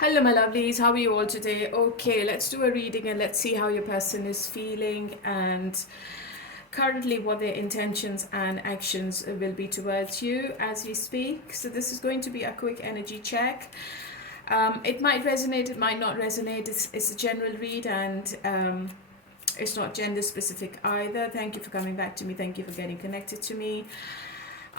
Hello, my lovelies. How are you all today? Okay, let's do a reading and let's see how your person is feeling and currently what their intentions and actions will be towards you as we speak. So, this is going to be a quick energy check. It might resonate, it might not resonate. It's a general read and it's not gender specific either. Thank you for coming back to me. Thank you for getting connected to me.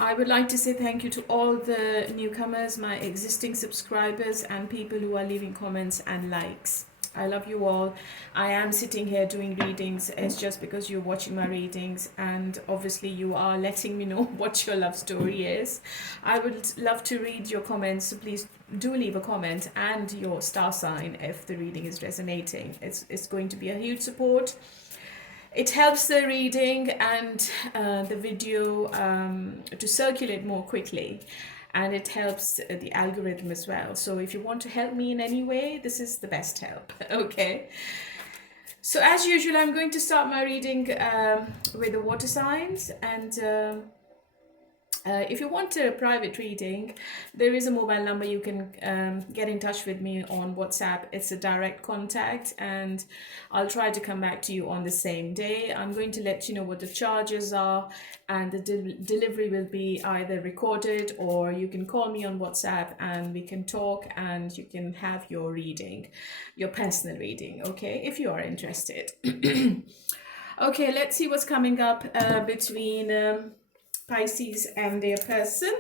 I would like to say thank you to all the newcomers, my existing subscribers, and people who are leaving comments and likes. I love you all. I am sitting here doing readings. It's just because you're watching my readings, and obviously, you are letting me know what your love story is. I would love to read your comments, so please do leave a comment and your star sign if the reading is resonating. It's going to be a huge support. It helps the reading and the video to circulate more quickly, and it helps the algorithm as well. So if you want to help me in any way, this is the best help. Okay, so as usual, I'm going to start my reading with the water signs, and if you want a private reading, there is a mobile number you can get in touch with me on WhatsApp. It's a direct contact, and I'll try to come back to you on the same day. I'm going to let you know what the charges are, and the delivery will be either recorded, or you can call me on WhatsApp and we can talk and you can have your reading, your personal reading, okay, if you are interested. Okay, let's see what's coming up between Pisces and their person.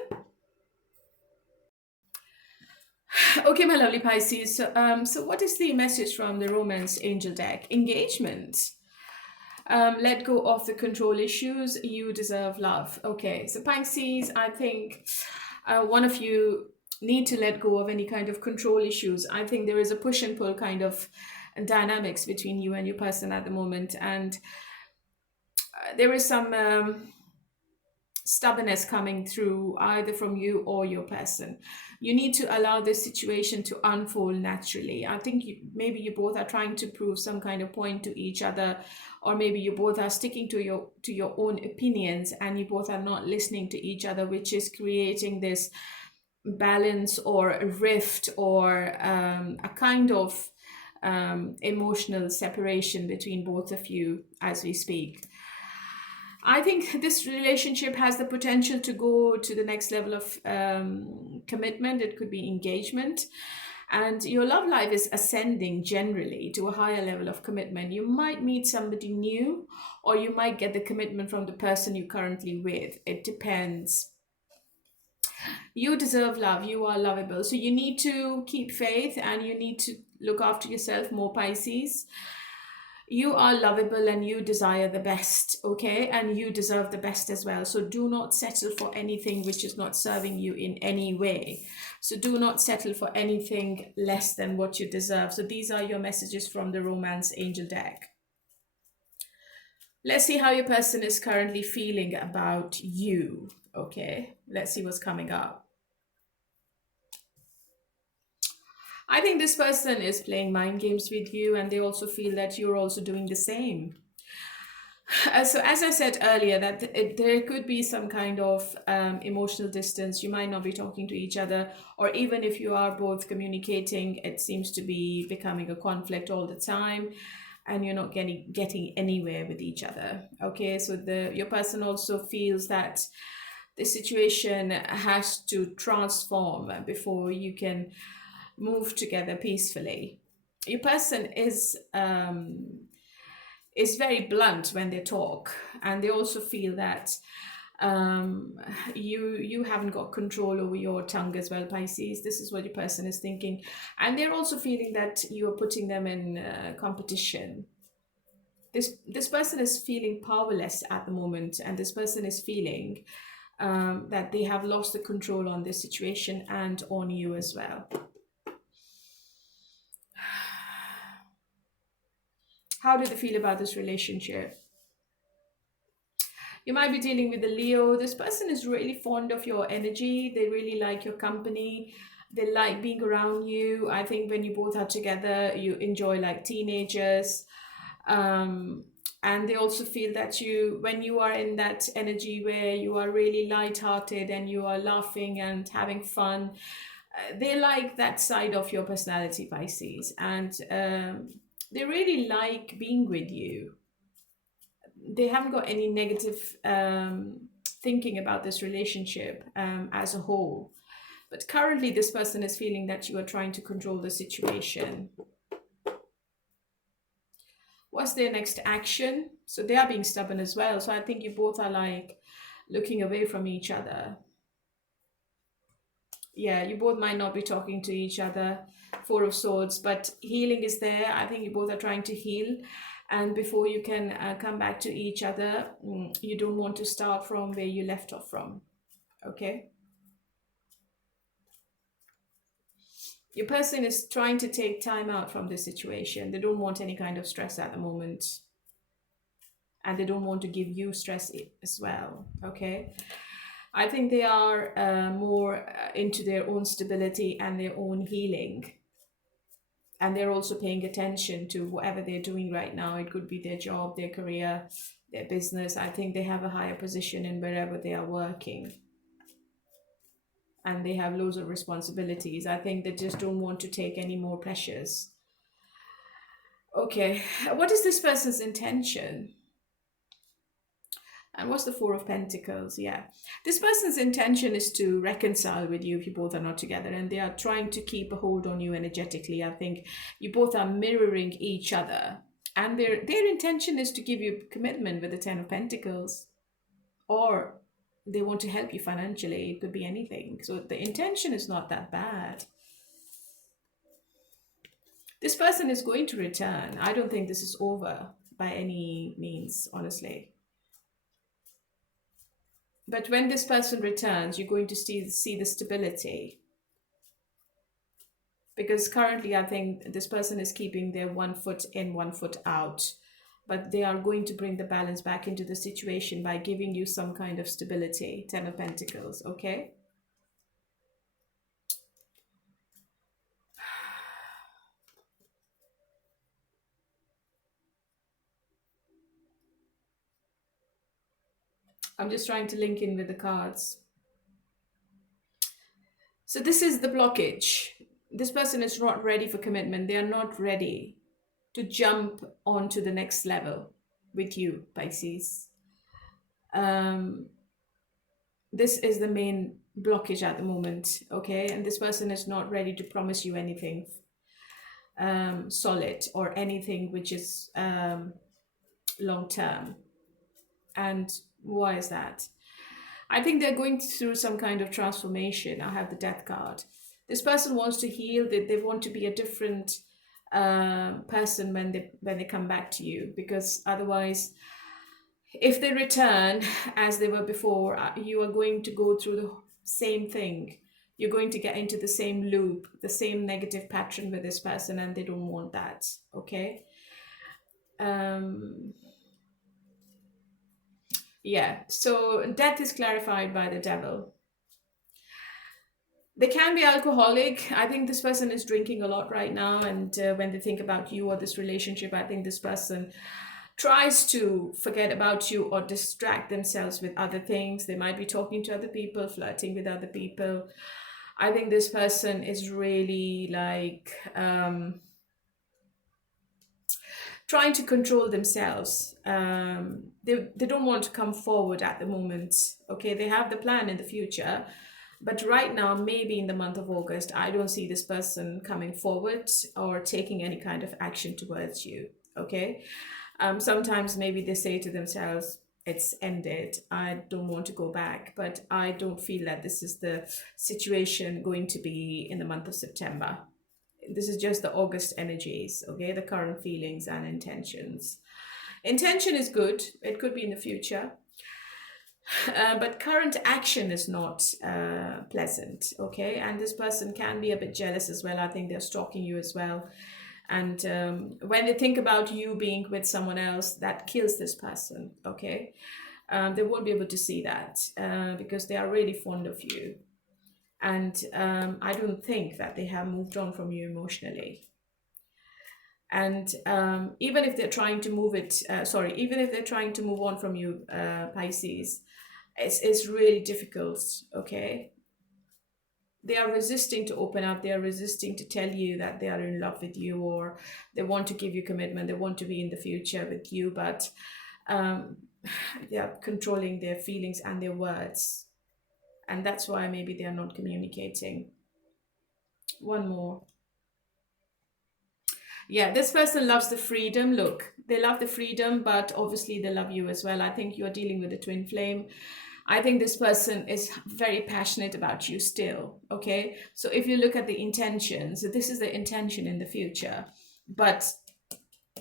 Okay, my lovely Pisces. So what is the message from the Romance Angel deck? Engagement. Let go of the control issues. You deserve love. Okay, so Pisces, I think one of you need to let go of any kind of control issues. I think there is a push and pull kind of dynamics between you and your person at the moment, and there is some stubbornness coming through either from you or your person. You need to allow this situation to unfold naturally. I think maybe you both are trying to prove some kind of point to each other, or maybe you both are sticking to your own opinions and you both are not listening to each other, which is creating this balance or a rift or a kind of emotional separation between both of you as we speak. I think this relationship has the potential to go to the next level of commitment. It could be engagement. And your love life is ascending generally to a higher level of commitment. You might meet somebody new, or you might get the commitment from the person you're currently with. It depends. You deserve love. You are lovable. So you need to keep faith and you need to look after yourself more, Pisces. You are lovable and you desire the best, okay? And you deserve the best as well. So do not settle for anything which is not serving you in any way. So do not settle for anything less than what you deserve. So these are your messages from the Romance Angel deck. Let's see how your person is currently feeling about you, okay? Let's see what's coming up. I think this person is playing mind games with you, and they also feel that you're also doing the same. So as I said earlier, that there could be some kind of emotional distance. You might not be talking to each other, or even if you are both communicating, it seems to be becoming a conflict all the time, and you're not getting anywhere with each other. Okay, so your person also feels that the situation has to transform before you can move together peacefully. Your person is very blunt when they talk, and they also feel that you haven't got control over your tongue as well, Pisces. This is what your person is thinking, and they're also feeling that you are putting them in competition. This person is feeling powerless at the moment, and this person is feeling that they have lost the control on this situation and on you as well. How do they feel about this relationship? You might be dealing with a Leo. This person is really fond of your energy. They really like your company. They like being around you. I think when you both are together, you enjoy like teenagers. And they also feel that when you are in that energy where you are really lighthearted and you are laughing and having fun, They like that side of your personality, Pisces, and they really like being with you. They haven't got any negative thinking about this relationship as a whole. But currently, this person is feeling that you are trying to control the situation. What's their next action? So they are being stubborn as well. So I think you both are like looking away from each other. Yeah, you both might not be talking to each other. Four of Swords, but healing is there. I think you both are trying to heal. And before you can come back to each other, you don't want to start from where you left off from. Okay? Your person is trying to take time out from this situation. They don't want any kind of stress at the moment. And they don't want to give you stress as well. Okay? I think they are more into their own stability and their own healing. And they're also paying attention to whatever they're doing right now. It could be their job, their career, their business. I think they have a higher position in wherever they are working. And they have loads of responsibilities. I think they just don't want to take any more pressures. Okay, what is this person's intention? And what's the Four of Pentacles? Yeah. This person's intention is to reconcile with you if you both are not together. And they are trying to keep a hold on you energetically. I think you both are mirroring each other. And their intention is to give you commitment with the Ten of Pentacles. Or they want to help you financially. It could be anything. So the intention is not that bad. This person is going to return. I don't think this is over by any means, honestly. But when this person returns, you're going to see the stability. Because currently, I think this person is keeping their 1 foot in, 1 foot out. But they are going to bring the balance back into the situation by giving you some kind of stability. Ten of Pentacles, okay? I'm just trying to link in with the cards. So this is the blockage. This person is not ready for commitment. They are not ready to jump onto the next level with you, Pisces. This is the main blockage at the moment, okay? And this person is not ready to promise you anything solid or anything which is long term. And why is that? I think they're going through some kind of transformation. I have the Death card. This person wants to heal. They want to be a different person when they come back to you, because otherwise, if they return as they were before, you are going to go through the same thing. You're going to get into the same loop, the same negative pattern with this person, and they don't want that, okay? Yeah, so death is clarified by the Devil. They can be alcoholic. I think this person is drinking a lot right now, and when they think about you or this relationship, I think this person tries to forget about you or distract themselves with other things. They might be talking to other people, flirting with other people. I think this person is really like trying to control themselves. They don't want to come forward at the moment. Okay, they have the plan in the future, but right now, maybe in the month of August, I don't see this person coming forward or taking any kind of action towards you. Okay, sometimes maybe they say to themselves, it's ended, I don't want to go back, but I don't feel that this is the situation going to be in the month of September. This is just the August energies, okay? The current feelings and intentions. Intention is good. It could be in the future. But current action is not pleasant, okay? And this person can be a bit jealous as well. I think they're stalking you as well. And when they think about you being with someone else, that kills this person, okay? They won't be able to see that because they are really fond of you. And I don't think that they have moved on from you emotionally. And even if they're trying to move on from you, Pisces, it's really difficult, okay? They are resisting to open up. They are resisting to tell you that they are in love with you, or they want to give you commitment. They want to be in the future with you, but um, they are controlling their feelings and their words. And that's why maybe they are not communicating. One more. Yeah, this person loves the freedom. Look, they love the freedom, but obviously they love you as well. I think you are dealing with a twin flame. I think this person is very passionate about you still, okay? So if you look at the intentions, this is the intention in the future, but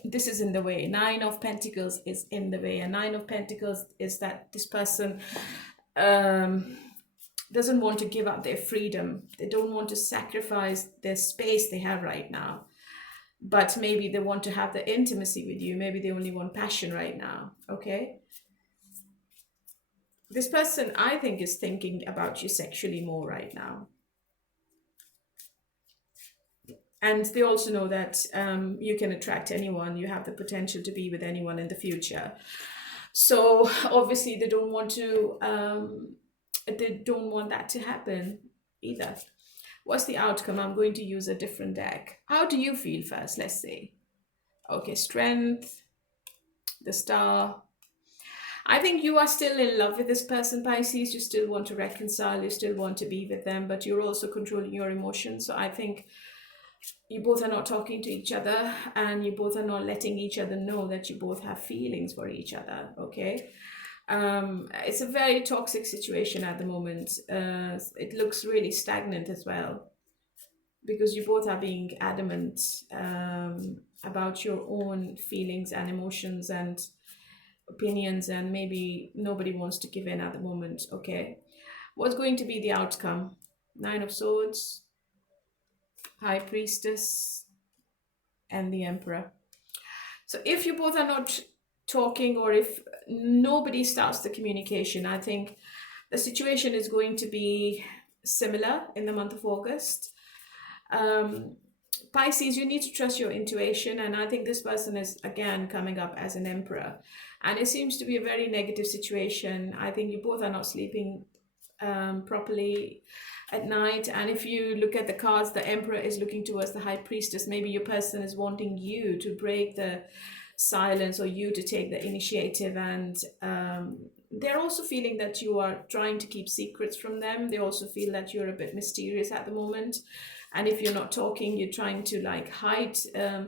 this is in the way. Nine of Pentacles is in the way. And Nine of Pentacles is that this person doesn't want to give up their freedom. They don't want to sacrifice their space they have right now. But maybe they want to have the intimacy with you. Maybe they only want passion right now, okay? This person, I think, is thinking about you sexually more right now. And they also know that you can attract anyone. You have the potential to be with anyone in the future. So obviously they don't want that to happen either. What's the outcome? I'm going to use a different deck. How do you feel first? Let's see. Okay, Strength, the Star. I think you are still in love with this person, Pisces. You still want to reconcile. You still want to be with them, but you're also controlling your emotions. So I think you both are not talking to each other, and you both are not letting each other know that you both have feelings for each other, okay? It's a very toxic situation at the moment. It looks really stagnant as well, because you both are being adamant about your own feelings and emotions and opinions, and maybe nobody wants to give in at the moment, okay? What's going to be the outcome? Nine of Swords, High Priestess, and the Emperor. So if you both are not talking, or if nobody starts the communication, I think the situation is going to be similar in the month of August. Pisces, you need to trust your intuition, and I think this person is again coming up as an Emperor, and it seems to be a very negative situation. I think you both are not sleeping properly at night, and if you look at the cards, the Emperor is looking towards the High Priestess. Maybe your person is wanting you to break the silence, or you to take the initiative, and they're also feeling that you are trying to keep secrets from them. They also feel that you're a bit mysterious at the moment, and if you're not talking, you're trying to like hide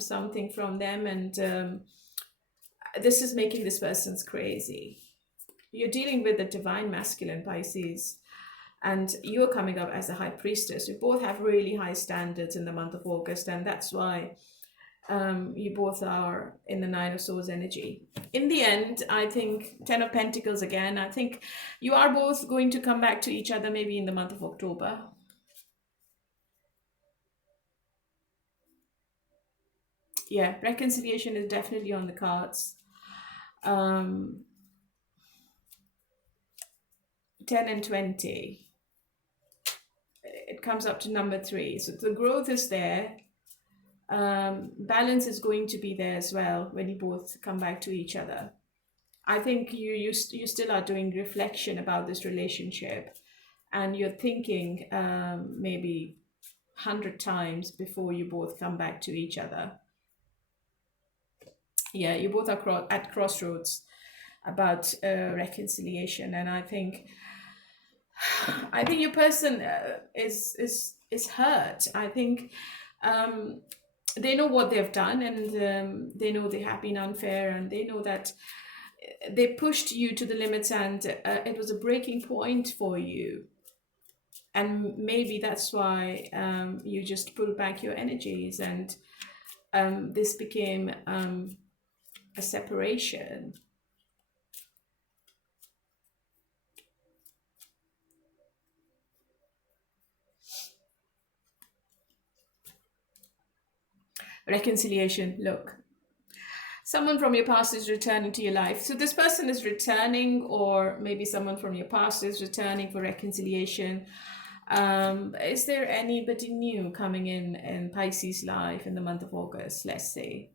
something from them, and this is making this person's crazy. You're dealing with the divine masculine, Pisces, and you're coming up as a High Priestess. You both have really high standards in the month of August, and that's why you both are in the Nine of Swords energy. In the end, I think Ten of Pentacles again, I think you are both going to come back to each other maybe in the month of October. Yeah, reconciliation is definitely on the cards. 10 and 20. It comes up to number 3. So the growth is there. Balance is going to be there as well when you both come back to each other. I think you still are doing reflection about this relationship, and you're thinking maybe 100 times before you both come back to each other. Yeah, you both are at crossroads about reconciliation, and I think your person is hurt. I think they know what they've done, and they know they have been unfair, and they know that they pushed you to the limits, and it was a breaking point for you, and maybe that's why you just pulled back your energies, and this became a separation. Reconciliation. Look, someone from your past is returning to your life. So this person is returning, or maybe someone from your past is returning for reconciliation. Is there anybody new coming in Pisces' life in the month of August? Let's see.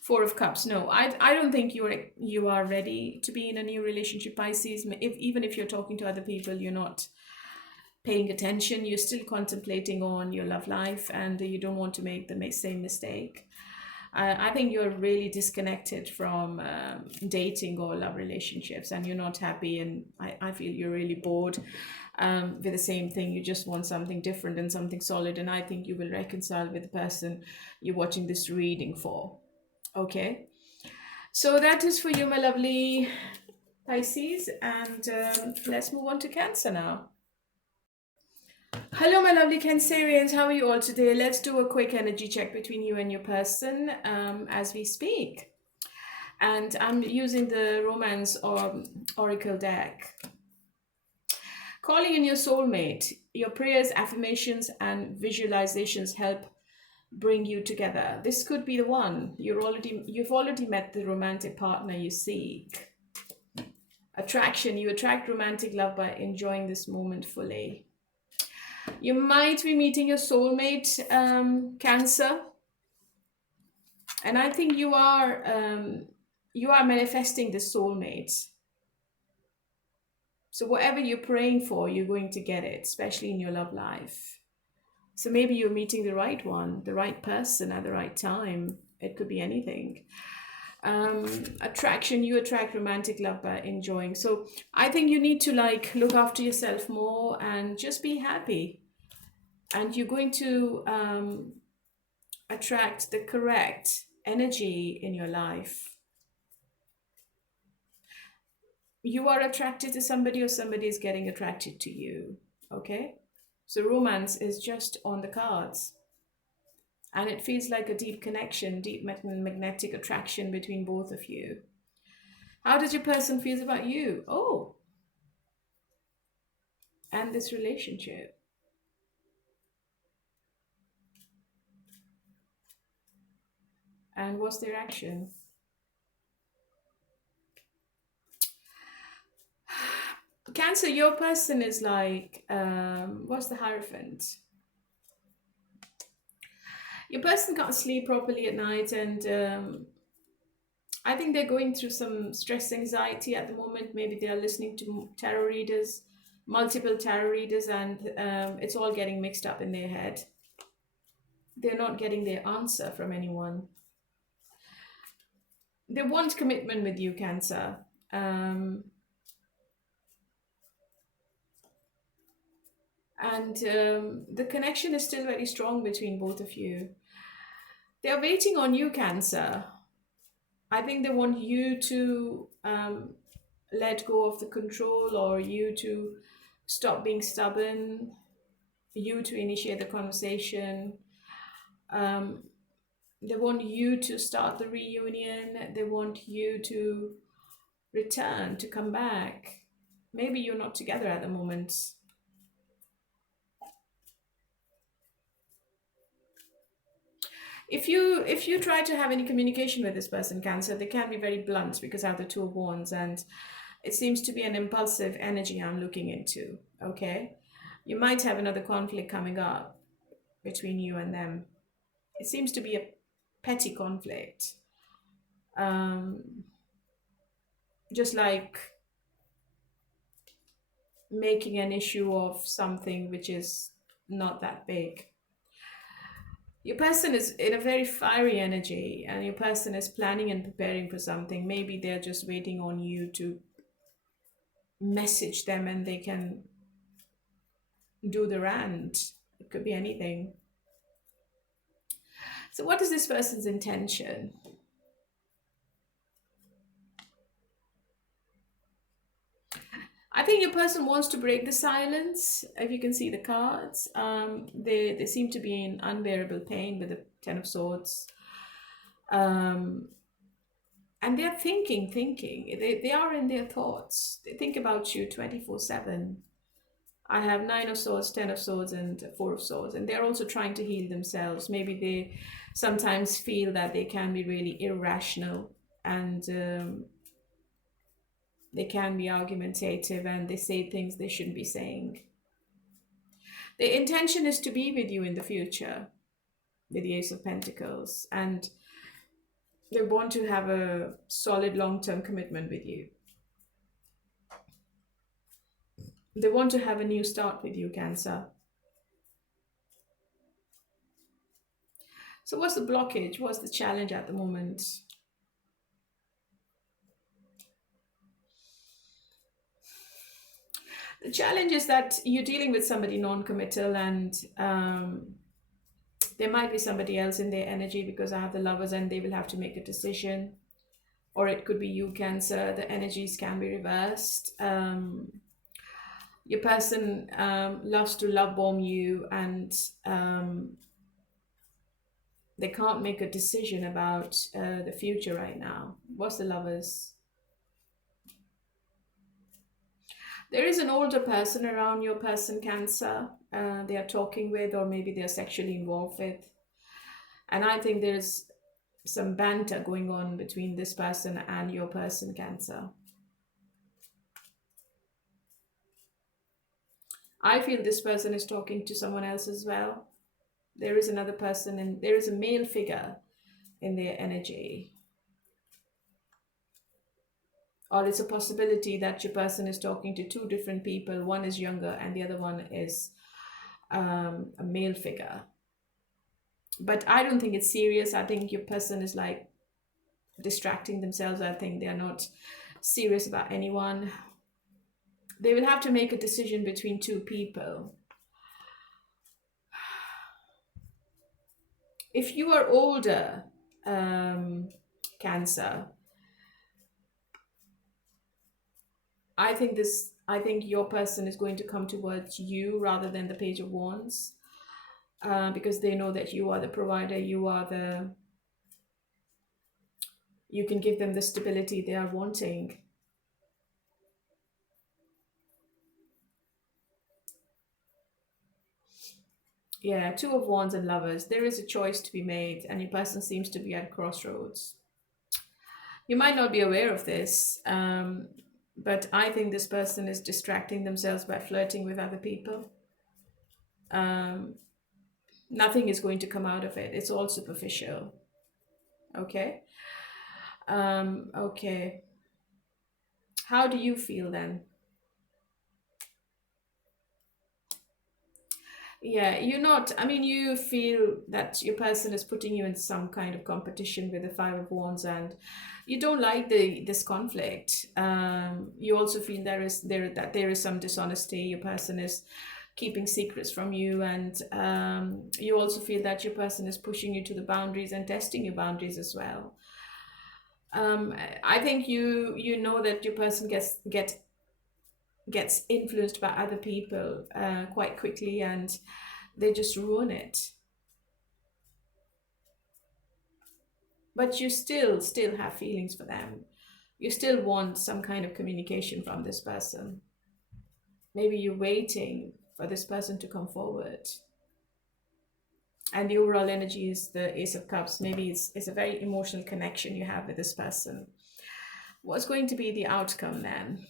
Four of Cups. No, I don't think you are ready to be in a new relationship, Pisces. Even if you're talking to other people, you're not paying attention. You're still contemplating on your love life, and you don't want to make the same mistake. I think you're really disconnected from dating or love relationships, and you're not happy. And I feel you're really bored with the same thing. You just want something different and something solid. And I think you will reconcile with the person you're watching this reading for. Okay. So that is for you, my lovely Pisces. And let's move on to Cancer now. Hello, my lovely Cancerians. How are you all today? Let's do a quick energy check between you and your person as we speak. And I'm using the Romance Oracle deck. Calling in your soulmate. Your prayers, affirmations, and visualizations help bring you together. This could be the one. You've already met the romantic partner you seek. Attraction. You attract romantic love by enjoying this moment fully. You might be meeting your soulmate, Cancer, and I think you are manifesting the soulmate. So whatever you're praying for, you're going to get it, especially in your love life. So maybe you're meeting the right one, the right person at the right time. It could be anything. Attraction, you attract romantic love by enjoying. So I think you need to look after yourself more and just be happy. And you're going to attract the correct energy in your life. You are attracted to somebody, or somebody is getting attracted to you. Okay? So romance is just on the cards. And it feels like a deep connection, deep magnetic attraction between both of you. How does your person feel about you? Oh. And this relationship. And what's their action? Cancer, your person is like, what's the Hierophant? Your person can't sleep properly at night, and I think they're going through some stress, anxiety at the moment. Maybe they are listening to tarot readers, multiple tarot readers, and it's all getting mixed up in their head. They're not getting their answer from anyone. They want commitment with you, Cancer. And the connection is still very strong between both of you. They are waiting on you, Cancer. I think they want you to let go of the control, or you to stop being stubborn, you to initiate the conversation. They want you to start the reunion. They want you to return, to come back. Maybe you're not together at the moment. If you try to have any communication with this person, Cancer, they can be very blunt because I have the Two of Wands, and it seems to be an impulsive energy I'm looking into. Okay, you might have another conflict coming up between you and them. It seems to be a petty conflict, just like making an issue of something which is not that big. Your person is in a very fiery energy, and your person is planning and preparing for something. Maybe they're just waiting on you to message them and they can do the rant. It could be anything. So what is this person's intention? I think your person wants to break the silence. If you can see the cards, they seem to be in unbearable pain with the Ten of Swords. And they're thinking. They are in their thoughts. They think about you 24/7. I have Nine of Swords, Ten of Swords, and Four of Swords. And they're also trying to heal themselves. Maybe they sometimes feel that they can be really irrational, and they can be argumentative, and they say things they shouldn't be saying. The intention is to be with you in the future with the Ace of Pentacles. And They want to have a solid long-term commitment with you. They want to have a new start with you, Cancer. So what's the blockage? What's the challenge at the moment? The challenge is that you're dealing with somebody non-committal, and there might be somebody else in their energy, because I have the Lovers and they will have to make a decision. Or it could be you, Cancer. The energies can be reversed. Your person loves to love bomb you, and they can't make a decision about the future right now. What's the Lovers? There is an older person around your person, Cancer, they are talking with, or maybe they are sexually involved with. And I think there's some banter going on between this person and your person, Cancer. I feel this person is talking to someone else as well. There is another person, and there is a male figure in their energy. Or it's a possibility that your person is talking to two different people. One is younger and the other one is a male figure. But I don't think it's serious. I think your person is like distracting themselves. I think they are not serious about anyone. They will have to make a decision between two people. If you are older, Cancer, I think your person is going to come towards you rather than the Page of Wands, because they know that you are the provider, you can give them the stability they are wanting. Yeah, Two of Wands and Lovers. There is a choice to be made, and your person seems to be at crossroads. You might not be aware of this, but I think this person is distracting themselves by flirting with other people. Nothing is going to come out of it. It's all superficial. Okay? Okay. How do you feel then? Yeah, you feel that your person is putting you in some kind of competition with the Five of Wands, and you don't like this conflict. You also feel that there is some dishonesty. Your person is keeping secrets from you, and you also feel that your person is pushing you to the boundaries and testing your boundaries as well. I think you know that your person gets influenced by other people quite quickly, and they just ruin it. But you still have feelings for them. You still want some kind of communication from this person. Maybe you're waiting for this person to come forward. And the overall energy is the Ace of Cups. Maybe it's a very emotional connection you have with this person. What's going to be the outcome then?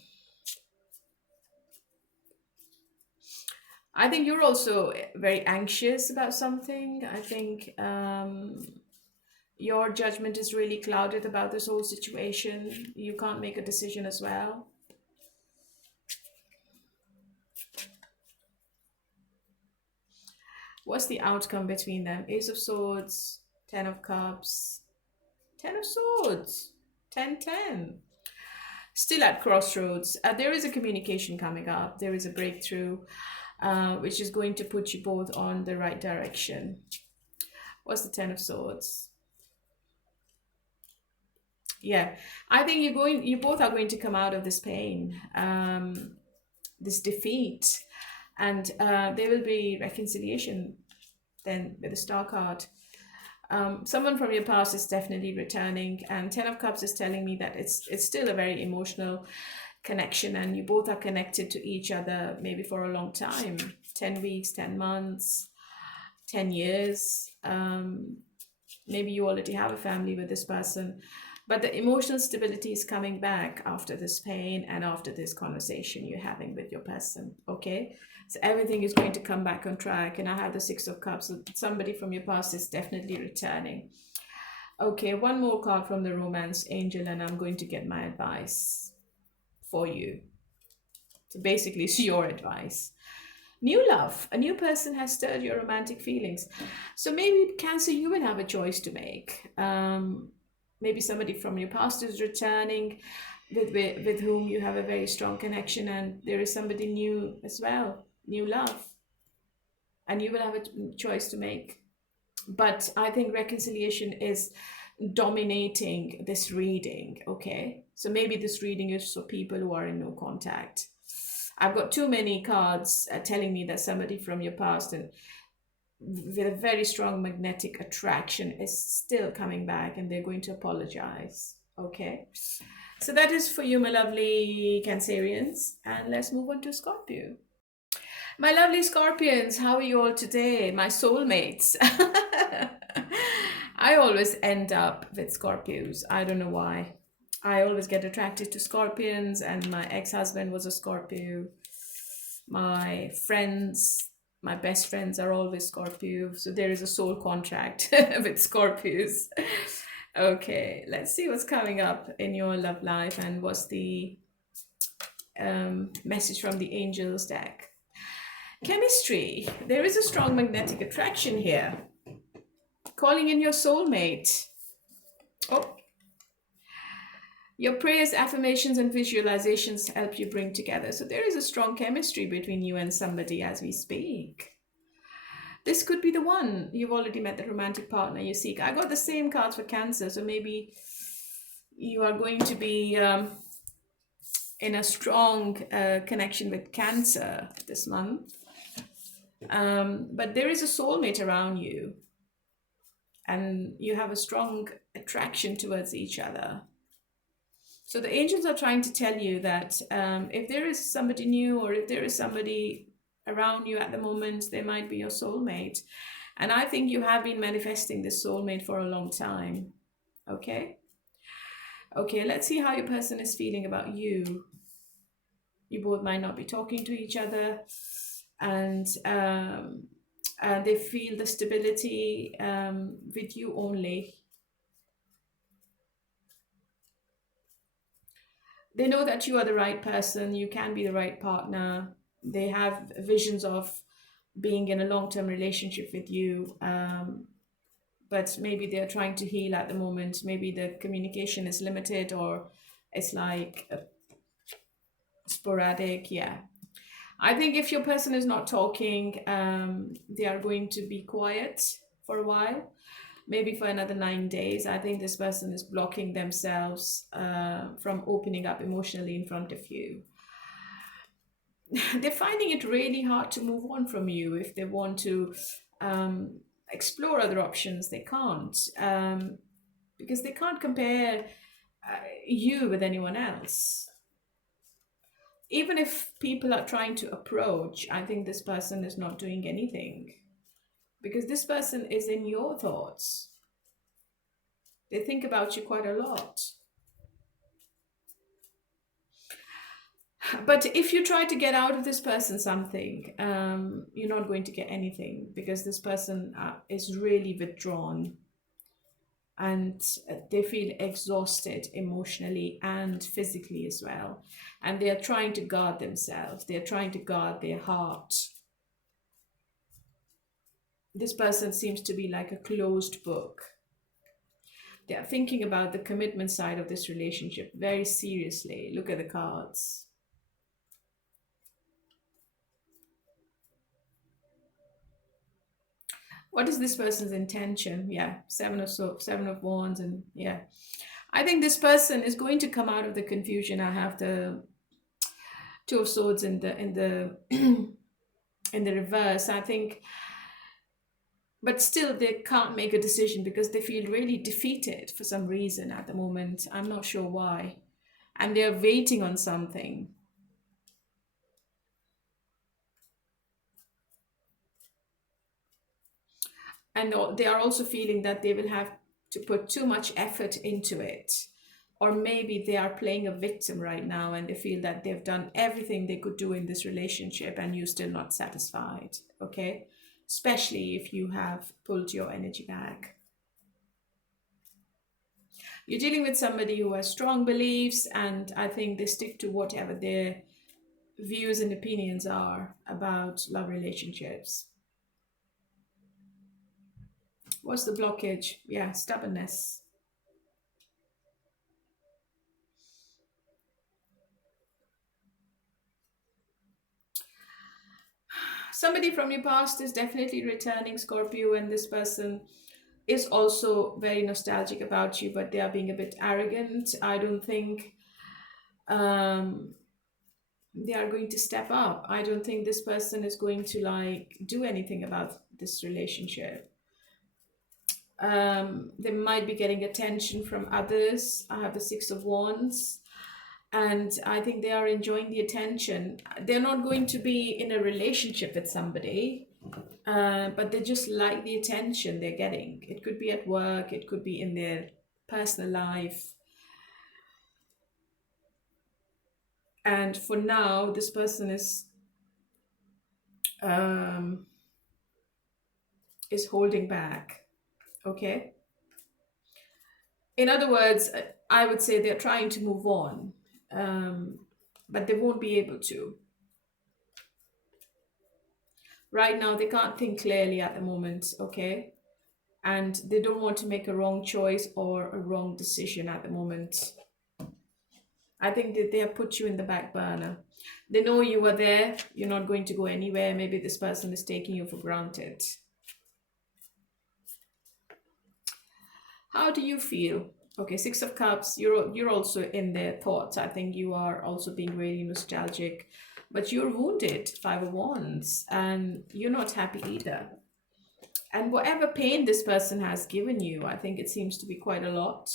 I think you're also very anxious about something. I think your judgment is really clouded about this whole situation. You can't make a decision as well. What's the outcome between them? Ace of Swords, Ten of Cups, Ten of Swords, 10-10. Still at crossroads. There is a communication coming up. There is a breakthrough, which is going to put you both on the right direction. What's the Ten of Swords? Yeah, I think you both are going to come out of this pain, this defeat, and there will be reconciliation then with the Star card. Someone from your past is definitely returning, and Ten of Cups is telling me that it's still a very emotional connection, and you both are connected to each other maybe for a long time, 10 weeks, 10 months, 10 years. Maybe you already have a family with this person, but the emotional stability is coming back after this pain and after this conversation you're having with your person. Okay, so everything is going to come back on track. And I have the Six of Cups, so somebody from your past is definitely returning. Okay, one more card from the romance angel, and I'm going to get my advice for you. So basically, it's your advice. New love. A new person has stirred your romantic feelings. So maybe, Cancer, you will have a choice to make. Maybe somebody from your past is returning with whom you have a very strong connection, and there is somebody new as well, new love. And you will have a choice to make. But I think reconciliation is dominating this reading, okay? So maybe this reading is for people who are in no contact. I've got too many cards telling me that somebody from your past and with a very strong magnetic attraction is still coming back, and they're going to apologize, okay? So that is for you, my lovely Cancerians. And let's move on to Scorpio. My lovely Scorpions, how are you all today? My soulmates. I always end up with Scorpios. I don't know why. I always get attracted to Scorpions, and my ex-husband was a Scorpio. My friends, my best friends are always Scorpio. So there is a soul contract with Scorpios. Okay, let's see what's coming up in your love life and what's the message from the angels deck. Chemistry. There is a strong magnetic attraction here. Calling in your soulmate. Oh. Your prayers, affirmations, and visualizations help you bring together. So there is a strong chemistry between you and somebody as we speak. This could be the one. You've already met the romantic partner you seek. I got the same cards for Cancer. So maybe you are going to be in a strong connection with Cancer this month. But there is a soulmate around you, and you have a strong attraction towards each other. So the angels are trying to tell you that if there is somebody new, or if there is somebody around you at the moment, they might be your soulmate. And I think you have been manifesting this soulmate for a long time. Okay? Okay, let's see how your person is feeling about you. You both might not be talking to each other, and they feel the stability with you only. They know that you are the right person, you can be the right partner. They have visions of being in a long-term relationship with you, but maybe they're trying to heal at the moment. Maybe the communication is limited, or it's like sporadic. Yeah, I think if your person is not talking, they are going to be quiet for a while, maybe for another 9 days. I think this person is blocking themselves from opening up emotionally in front of you. They're finding it really hard to move on from you. If they want to explore other options, they can't, because they can't compare you with anyone else. Even if people are trying to approach, I think this person is not doing anything, because this person is in your thoughts. They think about you quite a lot. But if you try to get out of this person something, you're not going to get anything, because this person is really withdrawn, and they feel exhausted emotionally and physically as well. And they are trying to guard themselves. They're trying to guard their heart. This person seems to be like a closed book. They are thinking about the commitment side of this relationship very seriously. Look at the cards. What is this person's intention? Yeah, Seven of Wands, and yeah. I think this person is going to come out of the confusion. I have the Two of Swords in the in the reverse. I think, but still they can't make a decision because they feel really defeated for some reason at the moment. I'm not sure why. And they're waiting on something. And they are also feeling that they will have to put too much effort into it. Or maybe they are playing a victim right now, and they feel that they've done everything they could do in this relationship, and you're still not satisfied, okay? Especially if you have pulled your energy back. You're dealing with somebody who has strong beliefs, and I think they stick to whatever their views and opinions are about love relationships. What's the blockage? Yeah, stubbornness. Somebody from your past is definitely returning, Scorpio, and this person is also very nostalgic about you, but they are being a bit arrogant. I don't think um, they are going to step up. I don't think this person is going to like do anything about this relationship. They might be getting attention from others. I have the Six of Wands, and I think they are enjoying the attention. They're not going to be in a relationship with somebody, but they just like the attention they're getting. It could be at work, it could be in their personal life. And for now, this person um, is holding back. Okay. In other words, I would say they're trying to move on, um, but they won't be able to. Right now, they can't think clearly at the moment. Okay. And they don't want to make a wrong choice or a wrong decision at the moment. I think that they have put you in the back burner. They know you were there. You're not going to go anywhere. Maybe this person is taking you for granted. How do you feel? Okay, Six of Cups. You're also in their thoughts. I think you are also being really nostalgic, but you're wounded. Five of Wands, and you're not happy either. And whatever pain this person has given you, I think it seems to be quite a lot.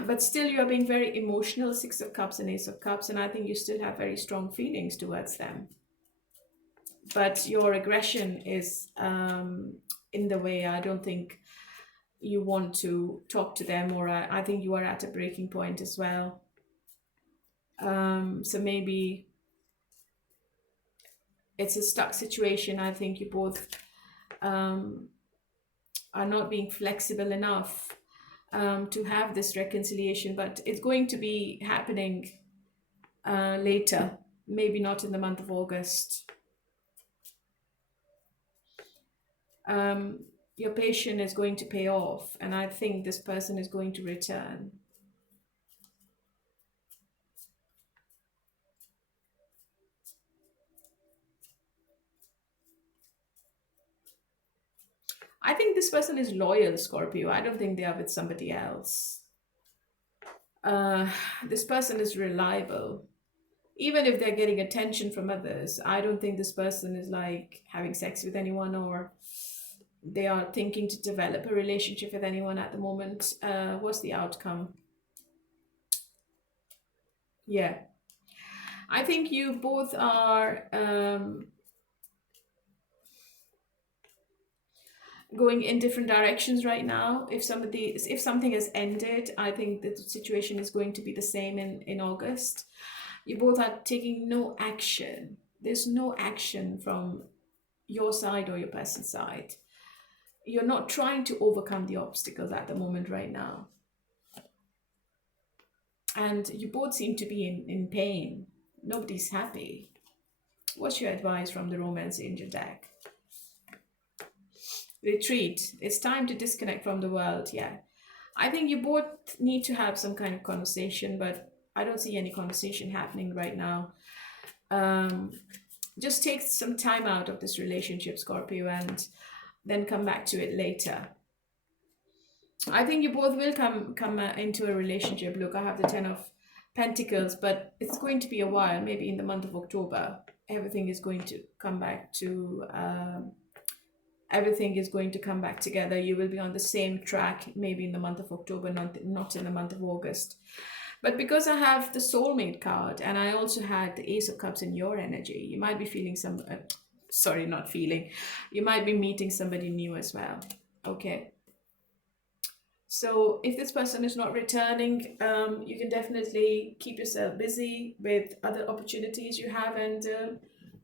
But still, you are being very emotional. Six of Cups and Ace of Cups, and I think you still have very strong feelings towards them. But your aggression is in the way. I don't think you want to talk to them, or I think you are at a breaking point as well. So maybe it's a stuck situation. I think you both are not being flexible enough to have this reconciliation, but it's going to be happening later, maybe not in the month of August. Your patience is going to pay off, and I think this person is going to return. I think this person is loyal, Scorpio. I don't think they are with somebody else. This person is reliable. Even if they're getting attention from others, I don't think this person is like having sex with anyone, or they are thinking to develop a relationship with anyone at the moment. What's the outcome? Yeah. I think you both are going in different directions right now. If something has ended, I think the situation is going to be the same in August. You both are taking no action. There's no action from your side or your person's side. You're not trying to overcome the obstacles at the moment right now. And you both seem to be in pain. Nobody's happy. What's your advice from the Romance Angel deck? Retreat. It's time to disconnect from the world. Yeah. I think you both need to have some kind of conversation, but I don't see any conversation happening right now. Just take some time out of this relationship, Scorpio, and then come back to it later. I think you both will come into a relationship. Look, I have the Ten of Pentacles, but it's going to be a while. Maybe in the month of October, everything is going to come back to everything is going to come back together. You will be on the same track, maybe in the month of October, not in the month of August. But because I have the soulmate card, and I also had the Ace of Cups in your energy, you might be feeling you might be meeting somebody new as well. Okay. So if this person is not returning, you can definitely keep yourself busy with other opportunities you have, and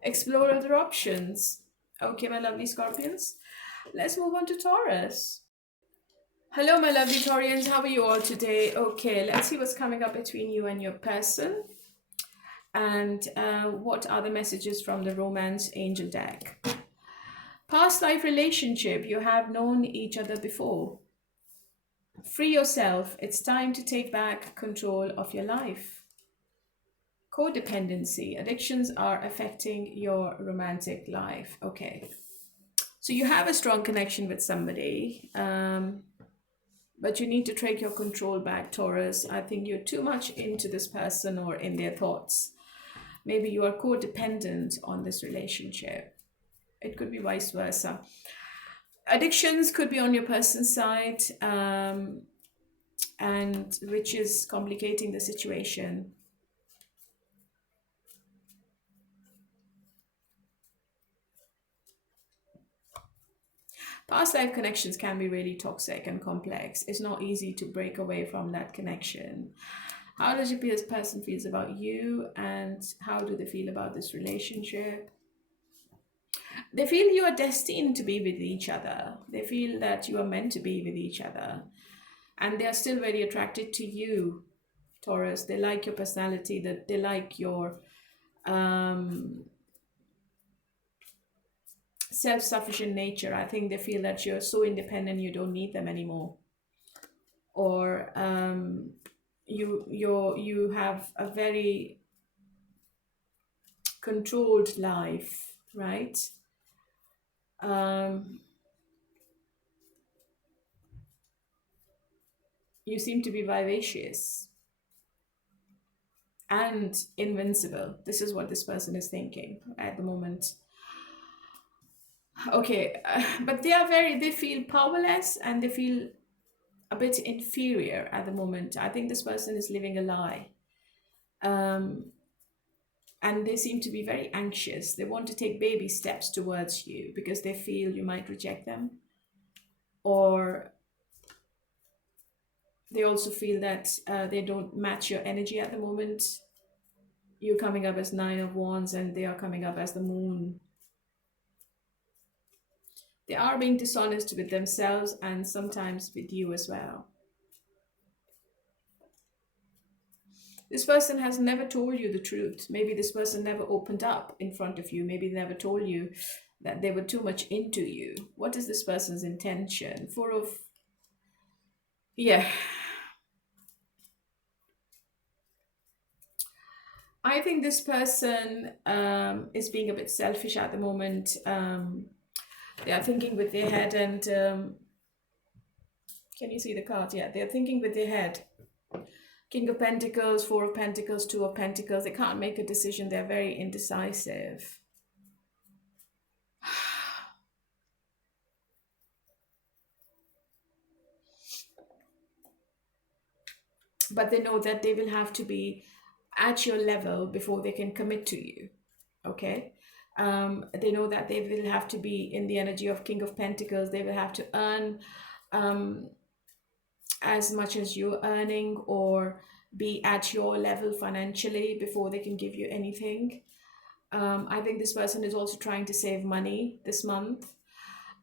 explore other options. Okay, my lovely Scorpions. Let's move on to Taurus. Hello, my lovely Taurians. How are you all today? Okay, let's see what's coming up between you and your person. And what are the messages from the Romance Angel deck? Past life relationship. You have known each other before. Free yourself. It's time to take back control of your life. Codependency. Addictions are affecting your romantic life. Okay. So you have a strong connection with somebody, but you need to take your control back, Taurus. I think you're too much into this person or in their thoughts. Maybe you are codependent on this relationship. It could be vice versa. Addictions could be on your person's side, and which is complicating the situation. Past life connections can be really toxic and complex. It's not easy to break away from that connection. How does your person feels about you, and how do they feel about this relationship? They feel you are destined to be with each other. They feel that you are meant to be with each other. And they are still very attracted to you, Taurus. They like your personality, that they like your self-sufficient nature. I think they feel that you're so independent you don't need them anymore. Or you have a very controlled life, right? You seem to be vivacious and invincible. This is what this person is thinking at the moment. Okay, but they feel powerless and they feel a bit inferior at the moment. I think this person is living a lie. And they seem to be very anxious. They want to take baby steps towards you because they feel you might reject them. Or they also feel that they don't match your energy at the moment. You're coming up as Nine of Wands and they are coming up as the Moon. They are being dishonest with themselves and sometimes with you as well. This person has never told you the truth. Maybe this person never opened up in front of you. Maybe they never told you that they were too much into you. What is this person's intention? Yeah. I think this person is being a bit selfish at the moment. They are thinking with their head and can you see the card? Yeah, they're thinking with their head. King of Pentacles, Four of Pentacles, Two of Pentacles. They can't make a decision. They're very indecisive. But they know that they will have to be at your level before they can commit to you. Okay? They know that they will have to be in the energy of King of Pentacles. They will have to earn as much as you're earning or be at your level financially before they can give you anything. I think this person is also trying to save money this month.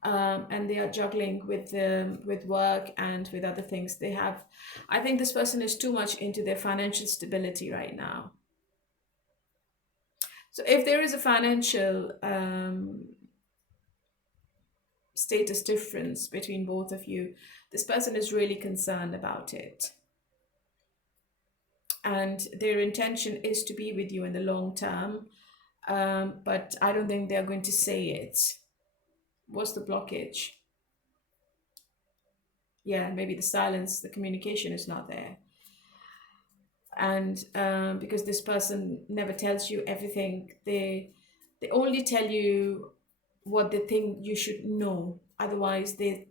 And they are juggling with work and with other things they have. I think this person is too much into their financial stability right now. So if there is a financial status difference between both of you, this person is really concerned about it. And their intention is to be with you in the long term, but I don't think they're going to say it. What's the blockage? Yeah, maybe the silence, the communication is not there. And because this person never tells you everything, they only tell you what they think you should know. Otherwise, they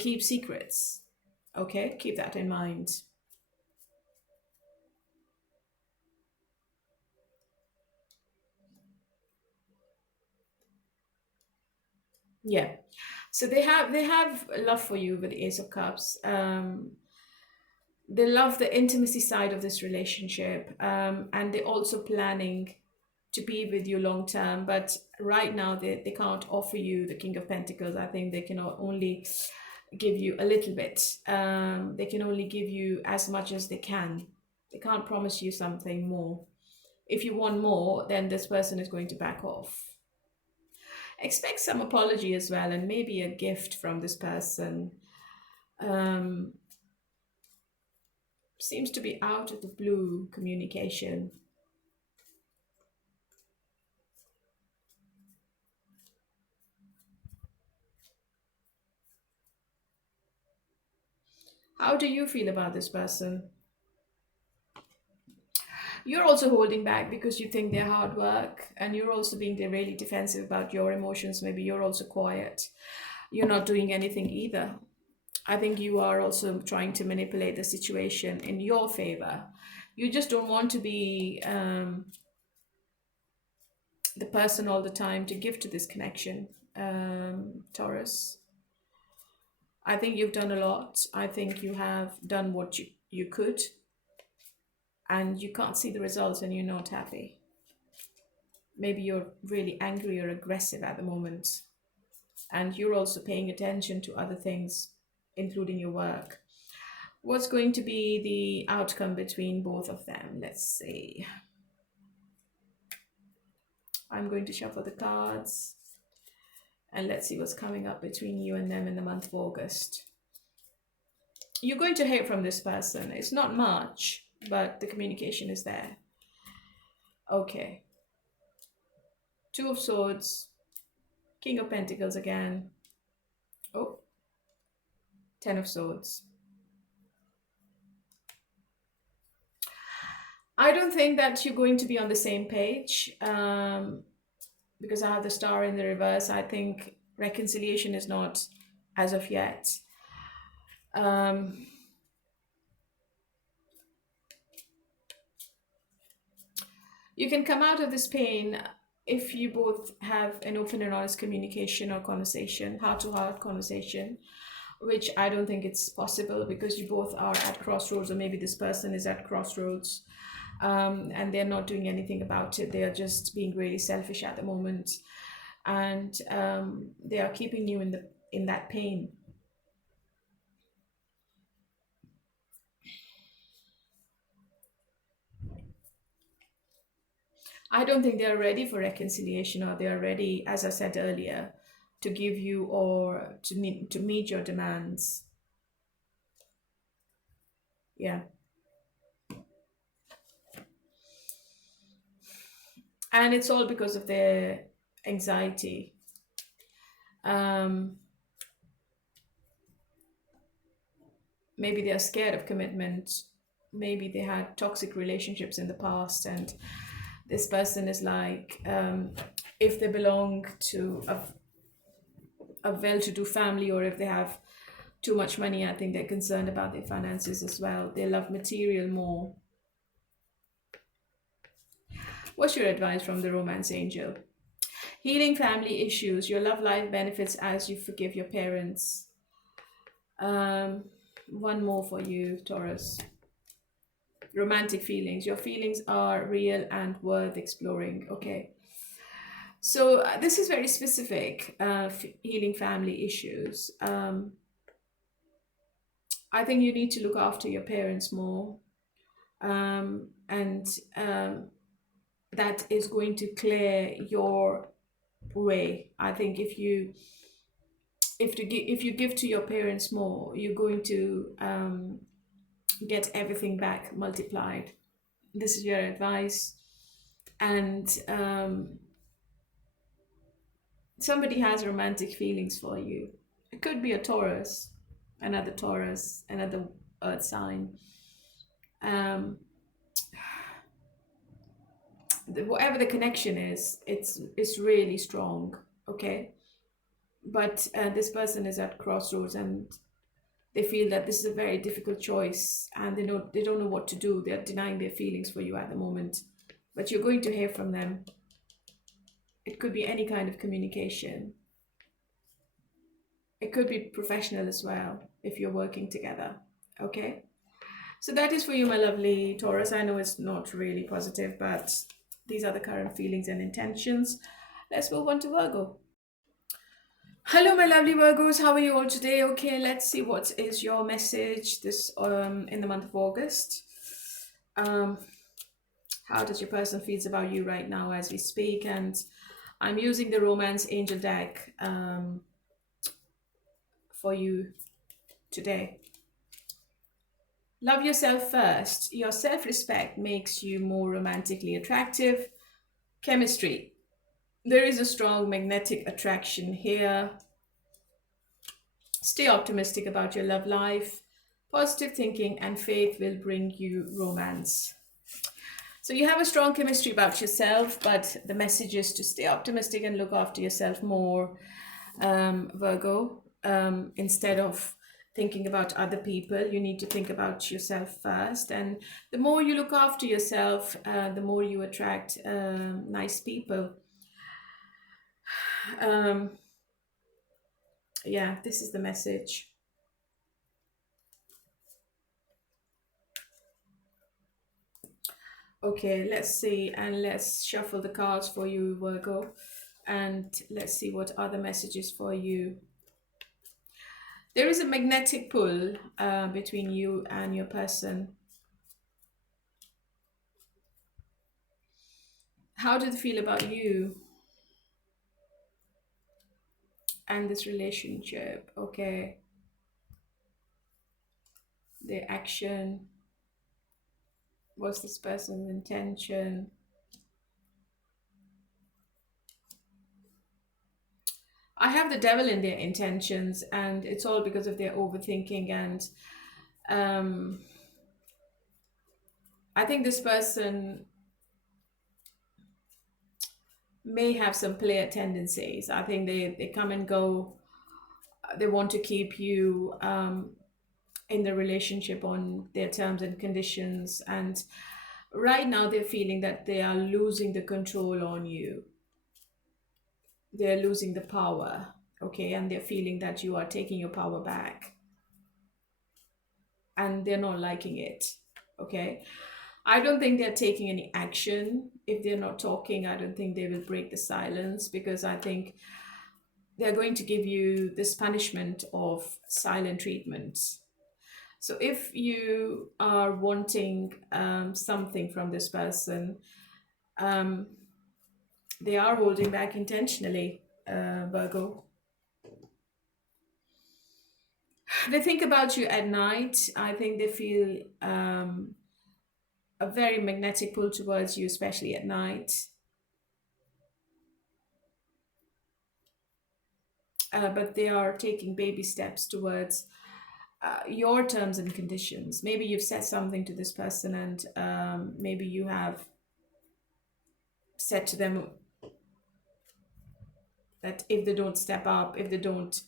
keep secrets. Okay, keep that in mind. Yeah, so they have love for you with the Ace of Cups. They love the intimacy side of this relationship, and they're also planning to be with you long term, but right now they can't offer you the King of Pentacles. I think they can only give you a little bit. They can only give you as much as they can. They can't promise you something more. If you want more, then this person is going to back off. Expect some apology as well, and maybe a gift from this person. Seems to be out of the blue communication. How do you feel about this person? You're also holding back because you think they're hard work, and you're also being really defensive about your emotions. Maybe you're also quiet. You're not doing anything either. I think you are also trying to manipulate the situation in your favor. You just don't want to be the person all the time to give to this connection, Taurus. I think you've done a lot. I think you have done what you could, and you can't see the results and you're not happy. Maybe you're really angry or aggressive at the moment, and you're also paying attention to other things, including your work. What's going to be the outcome between both of them? Let's see. I'm going to shuffle the cards, and let's see what's coming up between you and them in the month of August. You're going to hear from this person. It's not much, but the communication is there. Okay. Two of Swords, King of Pentacles again. Oh, Ten of Swords. I don't think that you're going to be on the same page because I have the Star in the reverse. I think reconciliation is not as of yet. You can come out of this pain if you both have an open and honest communication or conversation, heart-to-heart conversation, which I don't think it's possible because you both are at crossroads, or maybe this person is at crossroads. And they're not doing anything about it. They are just being really selfish at the moment, and they are keeping you in that pain. I don't think they are ready for reconciliation, or they are ready, as I said earlier, to give you or to meet your demands. Yeah. And it's all because of their anxiety. Maybe they're scared of commitment. Maybe they had toxic relationships in the past, and this person is like, if they belong to a well-to-do family, or if they have too much money, I think they're concerned about their finances as well. They love material more. What's your advice from the romance angel? Healing family issues. Your love life benefits as you forgive your parents. One more for you, Taurus. Romantic feelings. Your feelings are real and worth exploring. Okay. So this is very specific. Healing family issues. I think you need to look after your parents more. And that is going to clear your way. I think if you give to your parents more, you're going to get everything back multiplied. This is your advice. And somebody has romantic feelings for you. It could be a Taurus, another earth sign. Whatever the connection is, it's really strong. Okay. But this person is at crossroads, and they feel that this is a very difficult choice, and they don't know what to do. They're denying their feelings for you at the moment, but you're going to hear from them. It could be any kind of communication. It could be professional as well if you're working together. Okay, so that is for you, my lovely Taurus. I know it's not really positive, but These are the current feelings and intentions. Let's move on to Virgo. Hello, my lovely Virgos. How are you all today? Okay, let's see what is your message this in the month of August. Um, how does your person feels about you right now as we speak? And I'm using the Romance Angel deck for you today. Love yourself first. Your self-respect makes you more romantically attractive. Chemistry. There is a strong magnetic attraction here. Stay optimistic about your love life. Positive thinking and faith will bring you romance. So you have a strong chemistry about yourself, but the message is to stay optimistic and look after yourself more, Virgo. Instead of thinking about other people, you need to think about yourself first. And the more you look after yourself, the more you attract nice people. Yeah, this is the message. Okay, let's see, and let's shuffle the cards for you, Virgo, and let's see what other messages for you. There is a magnetic pull between you and your person. How do they feel about you and this relationship? Okay. Their action. What's this person's intention? I have the devil in their intentions, and it's all because of their overthinking. And I think this person may have some player tendencies. I think they come and go. They want to keep you in the relationship on their terms and conditions. And right now they're feeling that they are losing the control on you. They're losing the power, okay? And they're feeling that you are taking your power back. And they're not liking it, okay? I don't think they're taking any action. If they're not talking, I don't think they will break the silence, because I think they're going to give you this punishment of silent treatment. So if you are wanting something from this person, they are holding back intentionally, Virgo. They think about you at night. I think they feel a very magnetic pull towards you, especially at night. But they are taking baby steps towards your terms and conditions. Maybe you've said something to this person, and maybe you have said to them that if they don't step up, if they don't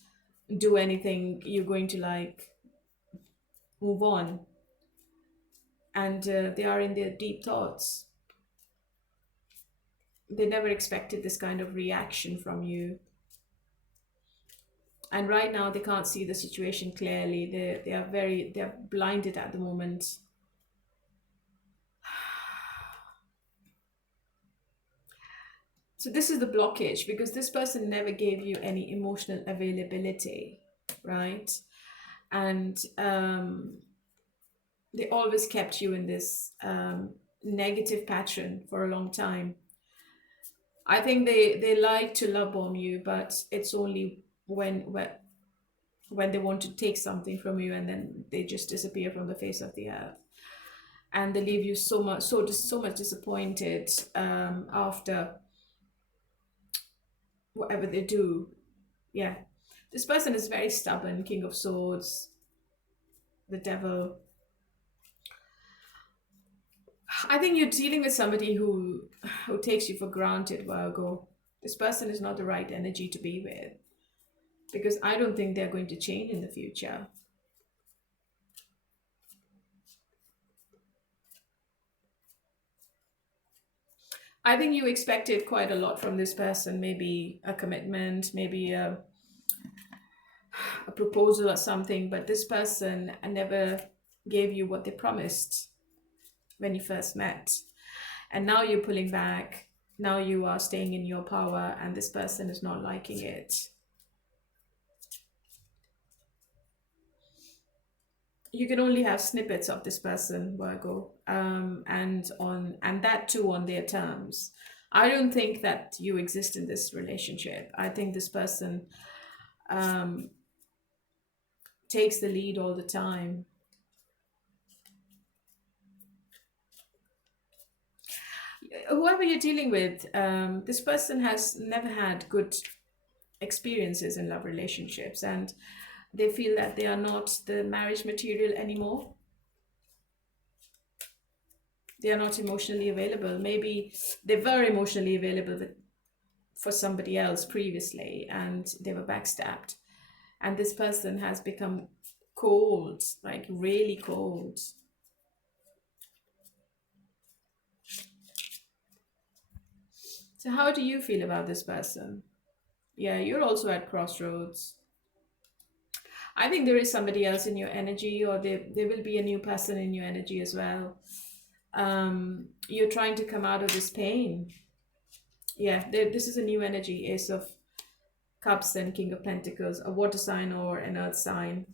do anything, you're going to like move on. And they are in their deep thoughts. They never expected this kind of reaction from you. And right now they can't see the situation clearly. They're blinded at the moment. So this is the blockage, because this person never gave you any emotional availability, right? And they always kept you in this negative pattern for a long time. I think they like to love bomb you, but it's only when they want to take something from you, and then they just disappear from the face of the earth, and they leave you so much disappointed after whatever they do. Yeah, this person is very stubborn. King of Swords, the devil. I think you're dealing with somebody who takes you for granted, Virgo. This person is not the right energy to be with, because I don't think they're going to change in the future. I think you expected quite a lot from this person, maybe a commitment, maybe a proposal or something, but this person never gave you what they promised when you first met. And now you're pulling back. Now you are staying in your power, and this person is not liking it. You can only have snippets of this person, Virgo, and that too on their terms. I don't think that you exist in this relationship. I think this person takes the lead all the time. Whoever you're dealing with, this person has never had good experiences in love relationships, and they feel that they are not the marriage material anymore. They are not emotionally available. Maybe they were emotionally available for somebody else previously, and they were backstabbed. And this person has become cold, like really cold. So how do you feel about this person? Yeah, you're also at crossroads. I think there is somebody else in your energy, or there will be a new person in your energy as well. You're trying to come out of this pain. Yeah, this is a new energy. Ace of Cups and King of Pentacles, a water sign or an earth sign.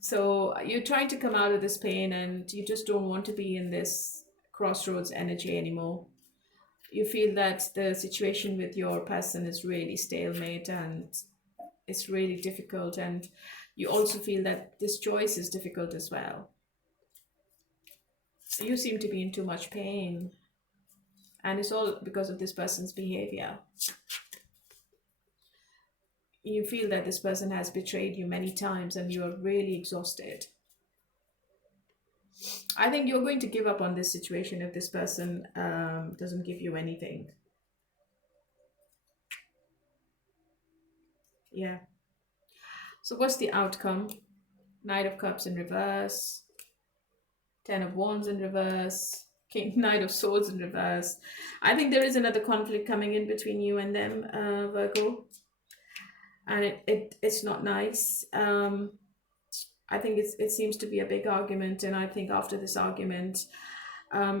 So you're trying to come out of this pain, and you just don't want to be in this crossroads energy anymore. You feel that the situation with your person is really stalemate, and it's really difficult, and you also feel that this choice is difficult as well. You seem to be in too much pain, and it's all because of this person's behavior. You feel that this person has betrayed you many times, and you are really exhausted. I think you're going to give up on this situation if this person doesn't give you anything. Yeah. So what's the outcome? Knight of Cups in reverse, Ten of Wands in reverse, Knight of Swords in reverse. I think there is another conflict coming in between you and them, Virgo. And it's not nice. I think it seems to be a big argument, and I think after this argument,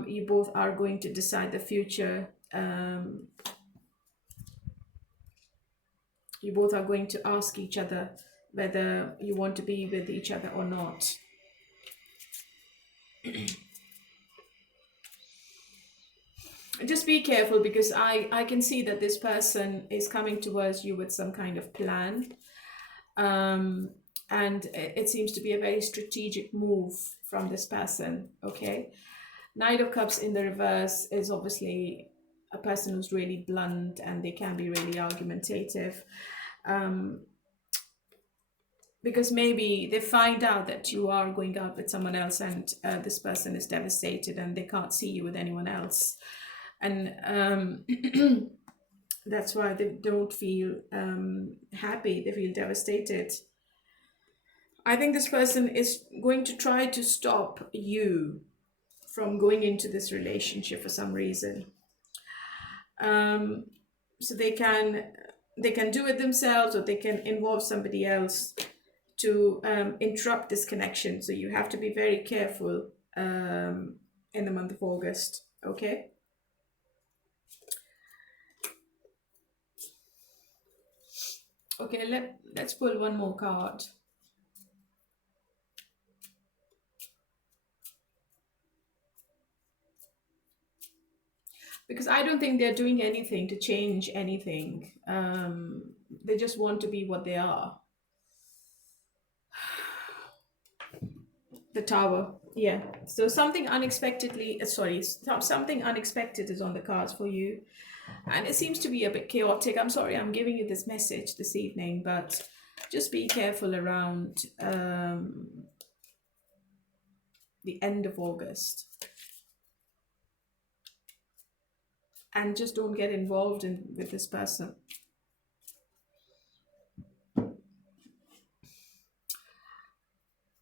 you both are going to decide the future. You both are going to ask each other whether you want to be with each other or not. Just be careful, because I can see that this person is coming towards you with some kind of plan. And it seems to be a very strategic move from this person, okay? Knight of Cups in the reverse is obviously a person who's really blunt, and they can be really argumentative. Because maybe they find out that you are going out with someone else, and this person is devastated, and they can't see you with anyone else. And that's why they don't feel happy. They feel devastated. I think this person is going to try to stop you from going into this relationship for some reason. So they can do it themselves, or they can involve somebody else to interrupt this connection. So you have to be very careful in the month of August, okay? Okay, let's pull one more card. Because I don't think they're doing anything to change anything. They just want to be what they are. The Tower. Yeah. So something unexpectedly, something unexpected is on the cards for you. And it seems to be a bit chaotic. I'm sorry, I'm giving you this message this evening, but just be careful around the end of August. And just don't get involved with this person.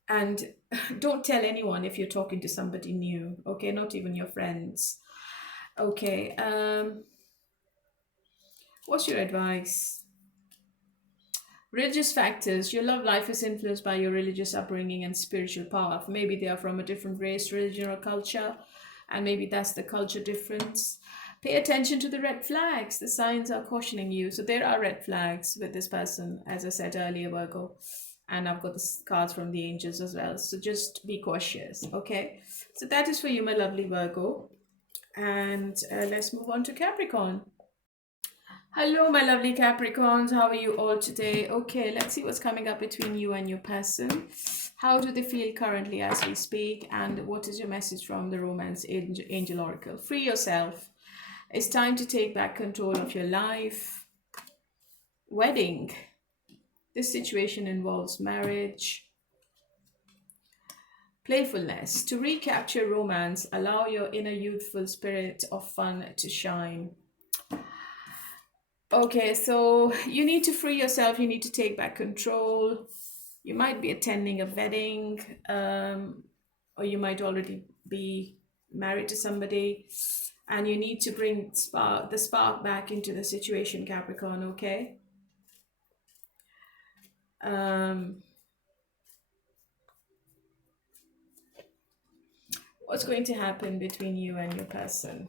And don't tell anyone if you're talking to somebody new, okay? Not even your friends. Okay, what's your advice? Religious factors. Your love life is influenced by your religious upbringing and spiritual path. Maybe they are from a different race, religion, or culture. and maybe that's the culture difference. Pay attention to the red flags. The signs are cautioning you. So there are red flags with this person, as I said earlier, Virgo. And I've got the cards from the angels as well. So just be cautious, okay? So that is for you, my lovely Virgo. And let's move on to Capricorn. Hello, my lovely Capricorns. How are you all today? Okay, let's see what's coming up between you and your person. How do they feel currently as we speak? And what is your message from the Romance Angel Oracle? Free yourself. It's time to take back control of your life. Wedding. This situation involves marriage. Playfulness. To recapture romance, allow your inner youthful spirit of fun to shine. Okay, so you need to free yourself. You need to take back control. You might be attending a wedding, or you might already be married to somebody, and you need to bring the spark back into the situation, Capricorn, okay? What's going to happen between you and your person?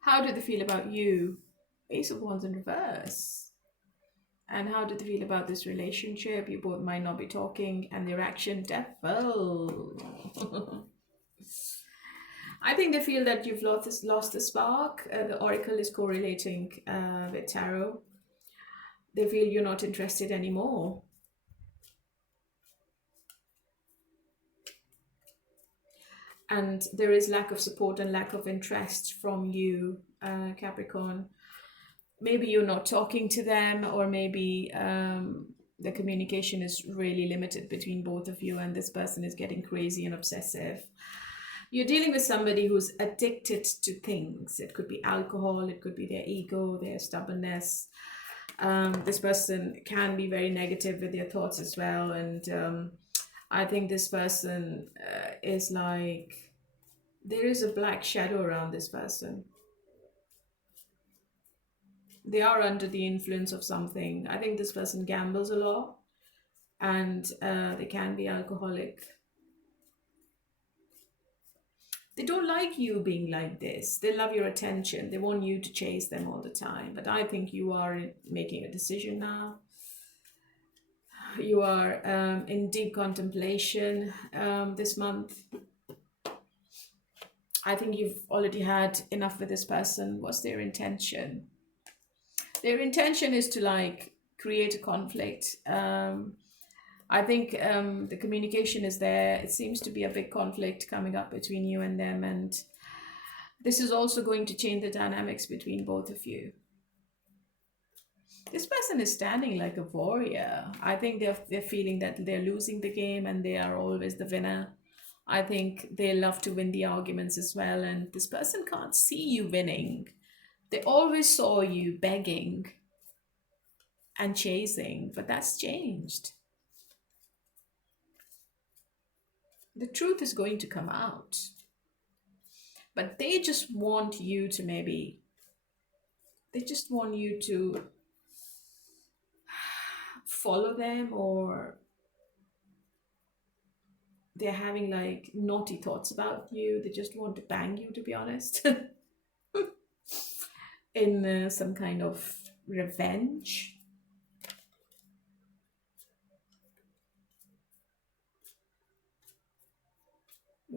How do they feel about you? Ace of Wands in reverse. And how do they feel about this relationship? You both might not be talking, and their action, Devil. I think they feel that you've lost the spark. The oracle is correlating with tarot. They feel you're not interested anymore. And there is lack of support and lack of interest from you, Capricorn. Maybe you're not talking to them, or maybe the communication is really limited between both of you, and this person is getting crazy and obsessive. You're dealing with somebody who's addicted to things. It could be alcohol, it could be their ego, their stubbornness. This person can be very negative with their thoughts as well, and I think this person is like, there is a black shadow around this person. They are under the influence of something. I think this person gambles a lot, and they can be alcoholic. They don't like you being like this. They love your attention. They want you to chase them all the time. But I think you are making a decision now. You are in deep contemplation this month. I think you've already had enough with this person. What's their intention? Their intention is to like create a conflict. I think the communication is there. It seems to be a big conflict coming up between you and them. And this is also going to change the dynamics between both of you. This person is standing like a warrior. I think they're feeling that they're losing the game and they are always the winner. I think they love to win the arguments as well. And this person can't see you winning. They always saw you begging and chasing, but that's changed. The truth is going to come out. But they just want you to they just want you to follow them, or they're having like naughty thoughts about you. They just want to bang you, to be honest. In some kind of revenge.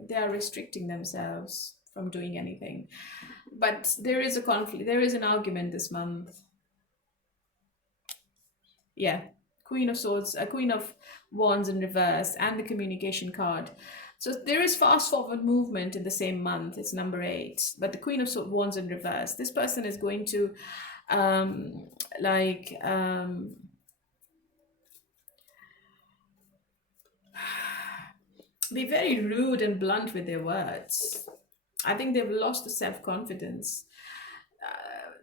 They are restricting themselves from doing anything. But there is a conflict. There is an argument this month. Yeah. Queen of Swords, Queen of Wands in reverse, and the communication card. So there is fast forward movement in the same month. It's number 8. But the Queen of Wands in reverse. This person is going to be very rude and blunt with their words. I think they've lost the self-confidence.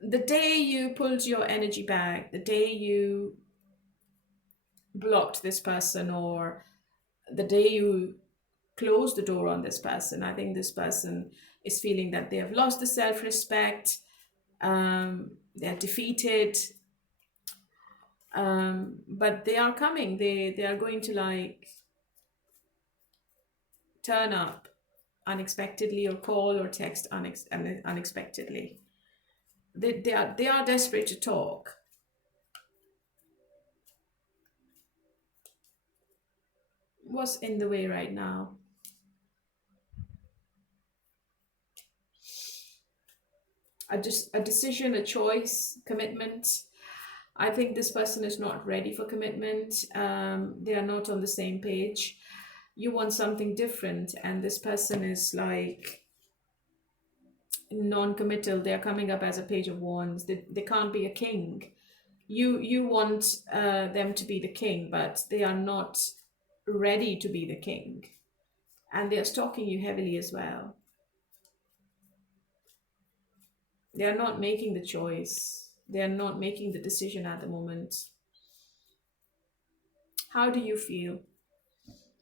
The day you pulled your energy back, the day you blocked this person, or the day you closed the door on this person, I think this person is feeling that they have lost the self-respect. They're defeated. But they are coming. They are going to like turn up unexpectedly, or call or text unexpectedly. They are desperate to talk. What's in the way right now? A decision, a choice, commitment. I think this person is not ready for commitment. They are not on the same page. You want something different, and this person is like non-committal. They are coming up as a page of wands. They can't be a king. You want them to be the king, but they are not ready to be the king, and they are stalking you heavily as well. They are not making the choice. They are not making the decision at the moment. How do you feel?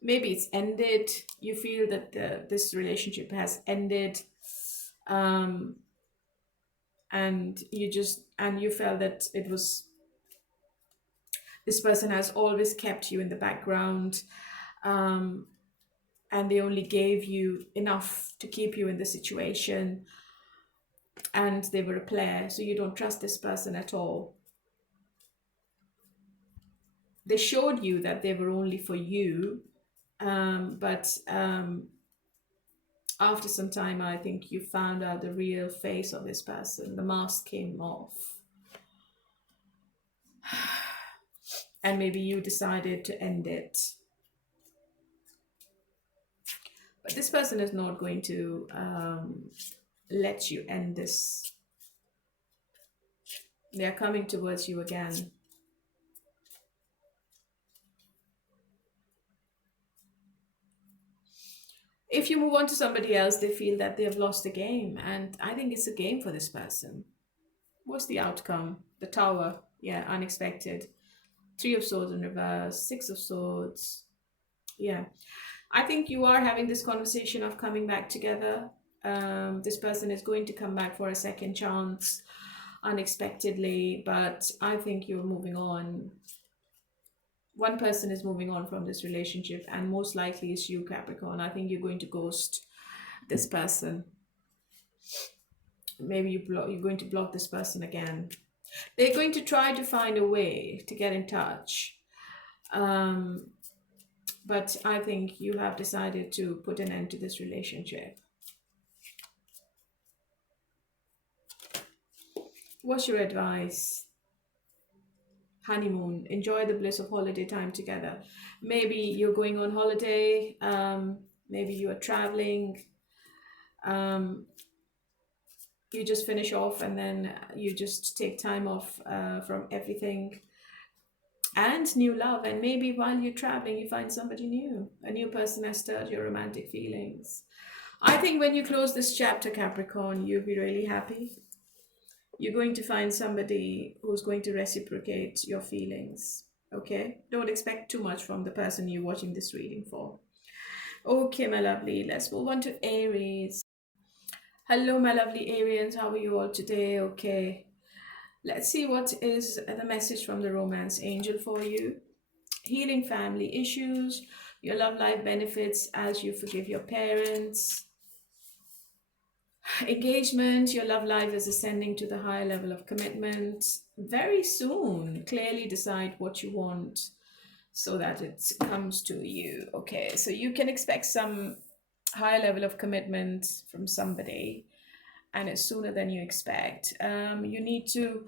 Maybe it's ended. You feel that this relationship has ended, um, and you felt that it was, this person has always kept you in the background, um, and they only gave you enough to keep you in the situation, and they were a player, so you don't trust this person at all. They showed you that they were only for you, but after some time, I think you found out the real face of this person. The mask came off. And maybe you decided to end it. But this person is not going to let you end this. They are coming towards you again. If you move on to somebody else, they feel that they have lost the game. And I think it's a game for this person. What's the outcome? The Tower. Yeah, unexpected. 3 of Swords in reverse. 6 of Swords. Yeah. I think you are having this conversation of coming back together. This person is going to come back for a second chance unexpectedly, but I think you're moving on. One person is moving on from this relationship, and most likely it's you, Capricorn. I think you're going to ghost this person. Maybe you're going to block this person again. They're going to try to find a way to get in touch. But I think you have decided to put an end to this relationship. What's your advice? Honeymoon. Enjoy the bliss of holiday time together. Maybe you're going on holiday. Maybe you are traveling. You just finish off, and then you just take time off from everything. And new love. And maybe while you're traveling, you find somebody new. A new person has stirred your romantic feelings. I think when you close this chapter, Capricorn, you'll be really happy. You're going to find somebody who's going to reciprocate your feelings. Okay? Don't expect too much from the person you're watching this reading for. Okay, my lovely. Let's move on to Aries. Hello, my lovely Arians. How are you all today? Okay. Let's see what is the message from the romance angel for you. Healing family issues. Your love life benefits as you forgive your parents. Engagement, your love life is ascending to the higher level of commitment. Very soon, clearly decide what you want so that it comes to you. Okay, so you can expect some higher level of commitment from somebody, and it's sooner than you expect. You need to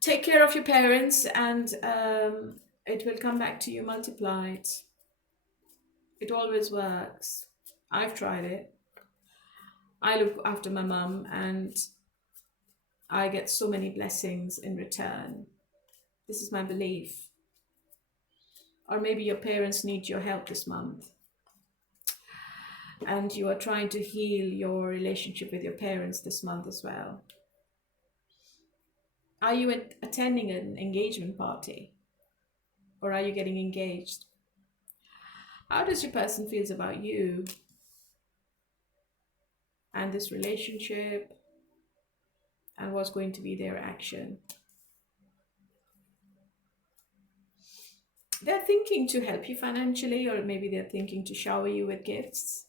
take care of your parents, and it will come back to you multiplied. It always works. I've tried it. I look after my mum, and I get so many blessings in return. This is my belief. Or maybe your parents need your help this month, and you are trying to heal your relationship with your parents this month as well. Are you attending an engagement party? Or are you getting engaged? How does your person feels about you and this relationship, and what's going to be their action? They're thinking to help you financially, or maybe they're thinking to shower you with gifts.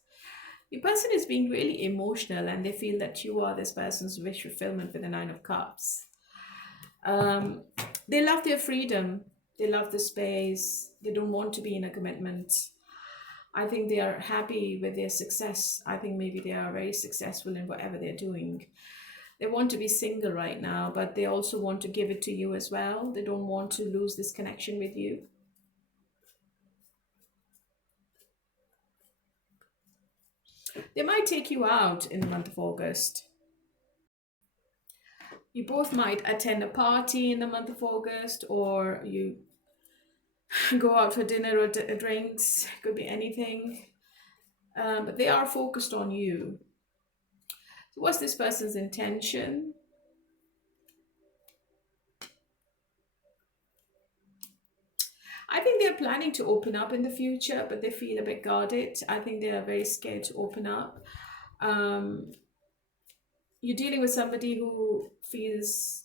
Your person is being really emotional and they feel that you are this person's wish fulfillment with the Nine of Cups. Um, they love their freedom, they love the space, they don't want to be in a commitment. I think they are happy with their success. I think maybe they are very successful in whatever they're doing. They want to be single right now, but they also want to give it to you as well. They don't want to lose this connection with you. They might take you out in the month of August. You both might attend a party in the month of August, or you go out for dinner or drinks. Could be anything. But they are focused on you. So what's this person's intention? I think they're planning to open up in the future, but they feel a bit guarded. I think they are very scared to open up. You're dealing with somebody who feels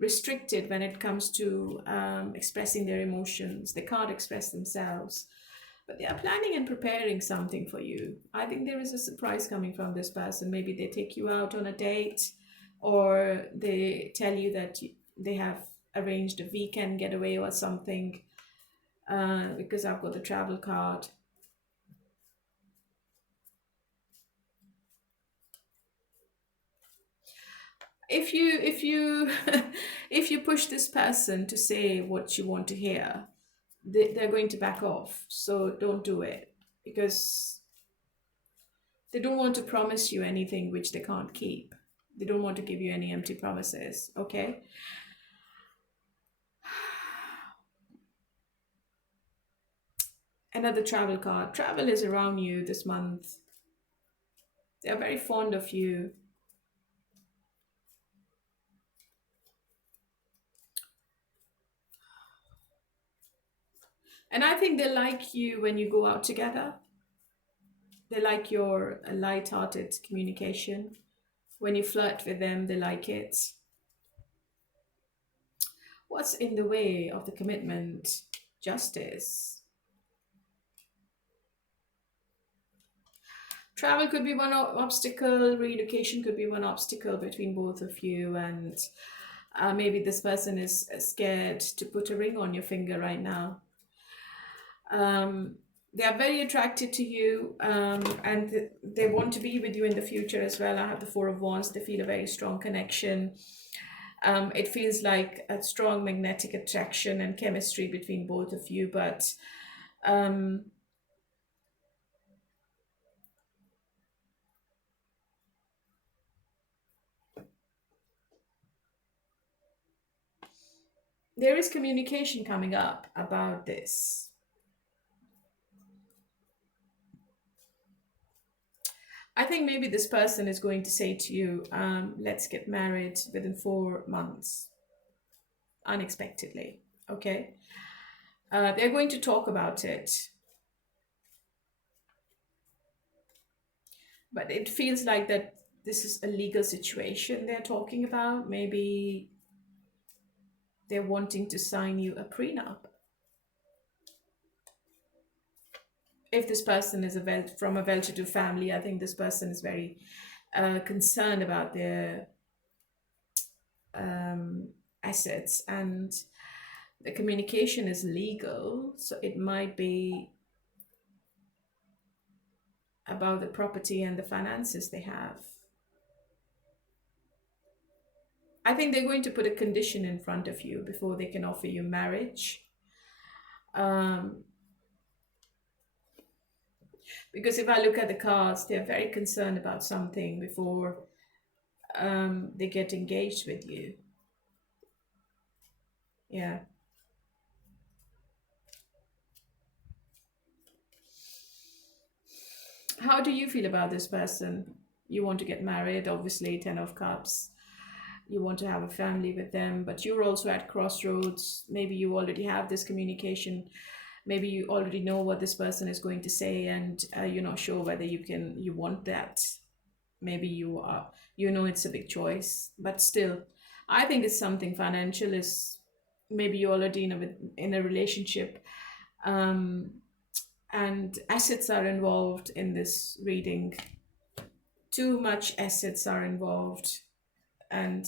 restricted when it comes to expressing their emotions. They can't express themselves, but they are planning and preparing something for you. I think there is a surprise coming from this person. Maybe they take you out on a date, or they tell you that they have arranged a weekend getaway or something, because I've got the travel card. If you if you push this person to say what you want to hear, they're going to back off. So don't do it, because they don't want to promise you anything which they can't keep. They don't want to give you any empty promises. Okay. Another travel card. Travel is around you this month. They're very fond of you. And I think they like you when you go out together. They like your light-hearted communication. When you flirt with them, they like it. What's in the way of the commitment? Justice. Travel could be one obstacle, relocation could be one obstacle between both of you, and maybe this person is scared to put a ring on your finger right now. They are very attracted to you, and they want to be with you in the future as well. I have the Four of Wands. They feel a very strong connection. It feels like a strong magnetic attraction and chemistry between both of you, but there is communication coming up about this. I think maybe this person is going to say to you, let's get married within 4 months, unexpectedly. Okay. They're going to talk about it. But it feels like that this is a legal situation they're talking about. Maybe they're wanting to sign you a prenup. If this person is from a well-to-do family, I think this person is very concerned about their assets, and the communication is legal, so it might be about the property and the finances they have. I think they're going to put a condition in front of you before they can offer you marriage. Because if I look at the cards, they're very concerned about something before they get engaged with you. Yeah. How do you feel about this person? You want to get married, obviously, 10 of Cups. You want to have a family with them, but you're also at crossroads. Maybe you already have this communication. Maybe you already know what this person is going to say, and you're not sure whether you want that. Maybe you know it's a big choice, but still, I think it's something financial is maybe you're already in a relationship, um, and assets are involved in this reading. Too much assets are involved, and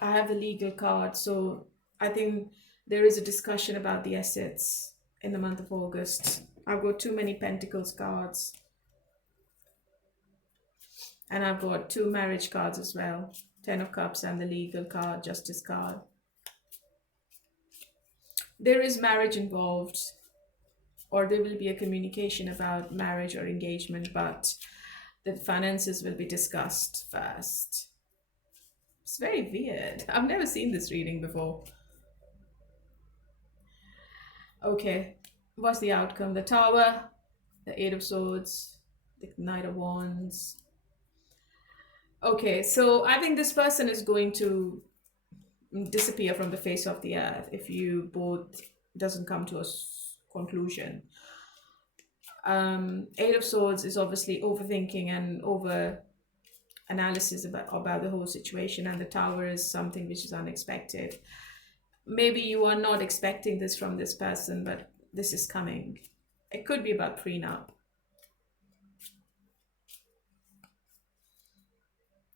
I have the legal card, so I think there is a discussion about the assets in the month of August. I've got too many Pentacles cards, and I've got two marriage cards as well. Ten of Cups and the legal card, Justice card. There is marriage involved, or there will be a communication about marriage or engagement, but the finances will be discussed first. It's very weird. I've never seen this reading before. Okay, what's the outcome? The Tower, the Eight of Swords, the Knight of Wands. Okay, so I think this person is going to disappear from the face of the earth if you both doesn't come to a conclusion. Eight of Swords is obviously overthinking and over analysis about the whole situation, and the Tower is something which is unexpected. Maybe you are not expecting this from this person, but this is coming. It could be about prenup.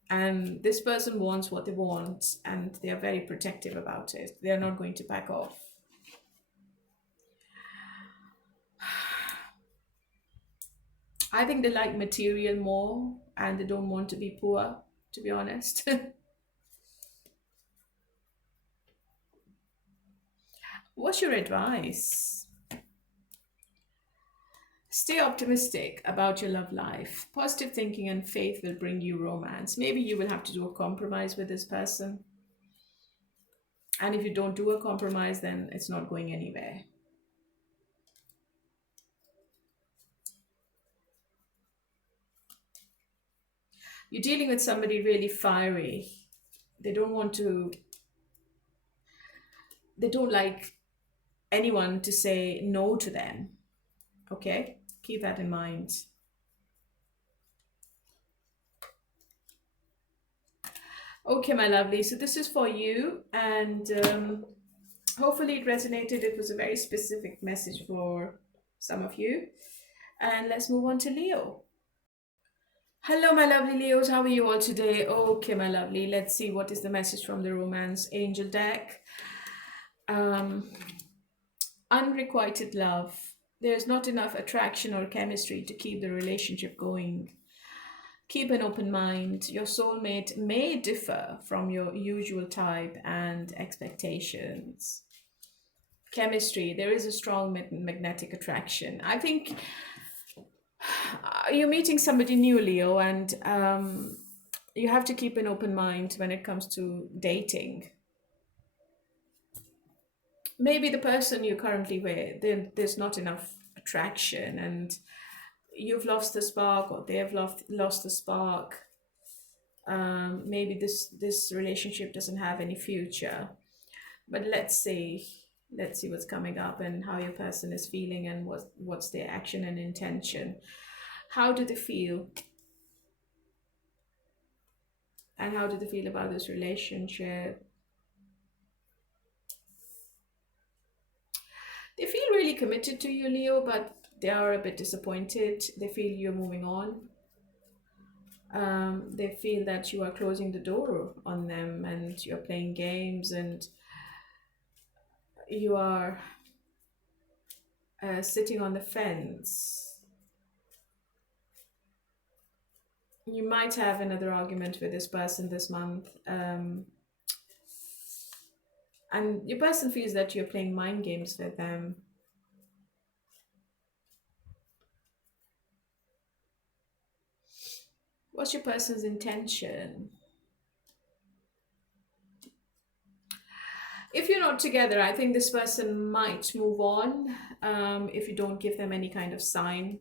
And this person wants what they want, and they are very protective about it. They're not going to back off. I think they like material more, and they don't want to be poor, to be honest. What's your advice? Stay optimistic about your love life. Positive thinking and faith will bring you romance. Maybe you will have to do a compromise with this person. And if you don't do a compromise, then it's not going anywhere. You're dealing with somebody really fiery. They don't like anyone to say no to them. Okay? Keep that in mind. Okay, my lovely. So this is for you, and hopefully it resonated. It was a very specific message for some of you. And let's move on to Leo. Hello, my lovely Leos. How are you all today? Okay, my lovely. Let's see what is the message from the Romance Angel deck. Unrequited love. There's not enough attraction or chemistry to keep the relationship going. Keep an open mind. Your soulmate may differ from your usual type and expectations. Chemistry. There is a strong magnetic attraction. I think you're meeting somebody new, Leo, and you have to keep an open mind when it comes to dating. Maybe the person you're currently with, there's not enough attraction, and you've lost the spark, or they have lost the spark. Maybe this relationship doesn't have any future. But let's see what's coming up and how your person is feeling, and what's their action and intention. How do they feel? And how do they feel about this relationship? They feel really committed to you, Leo, but they are a bit disappointed. They feel you're moving on. They feel that you are closing the door on them, and you're playing games, and you are sitting on the fence. You might have another argument with this person this month. And your person feels that you're playing mind games with them. What's your person's intention? If you're not together, I think this person might move on if you don't give them any kind of sign,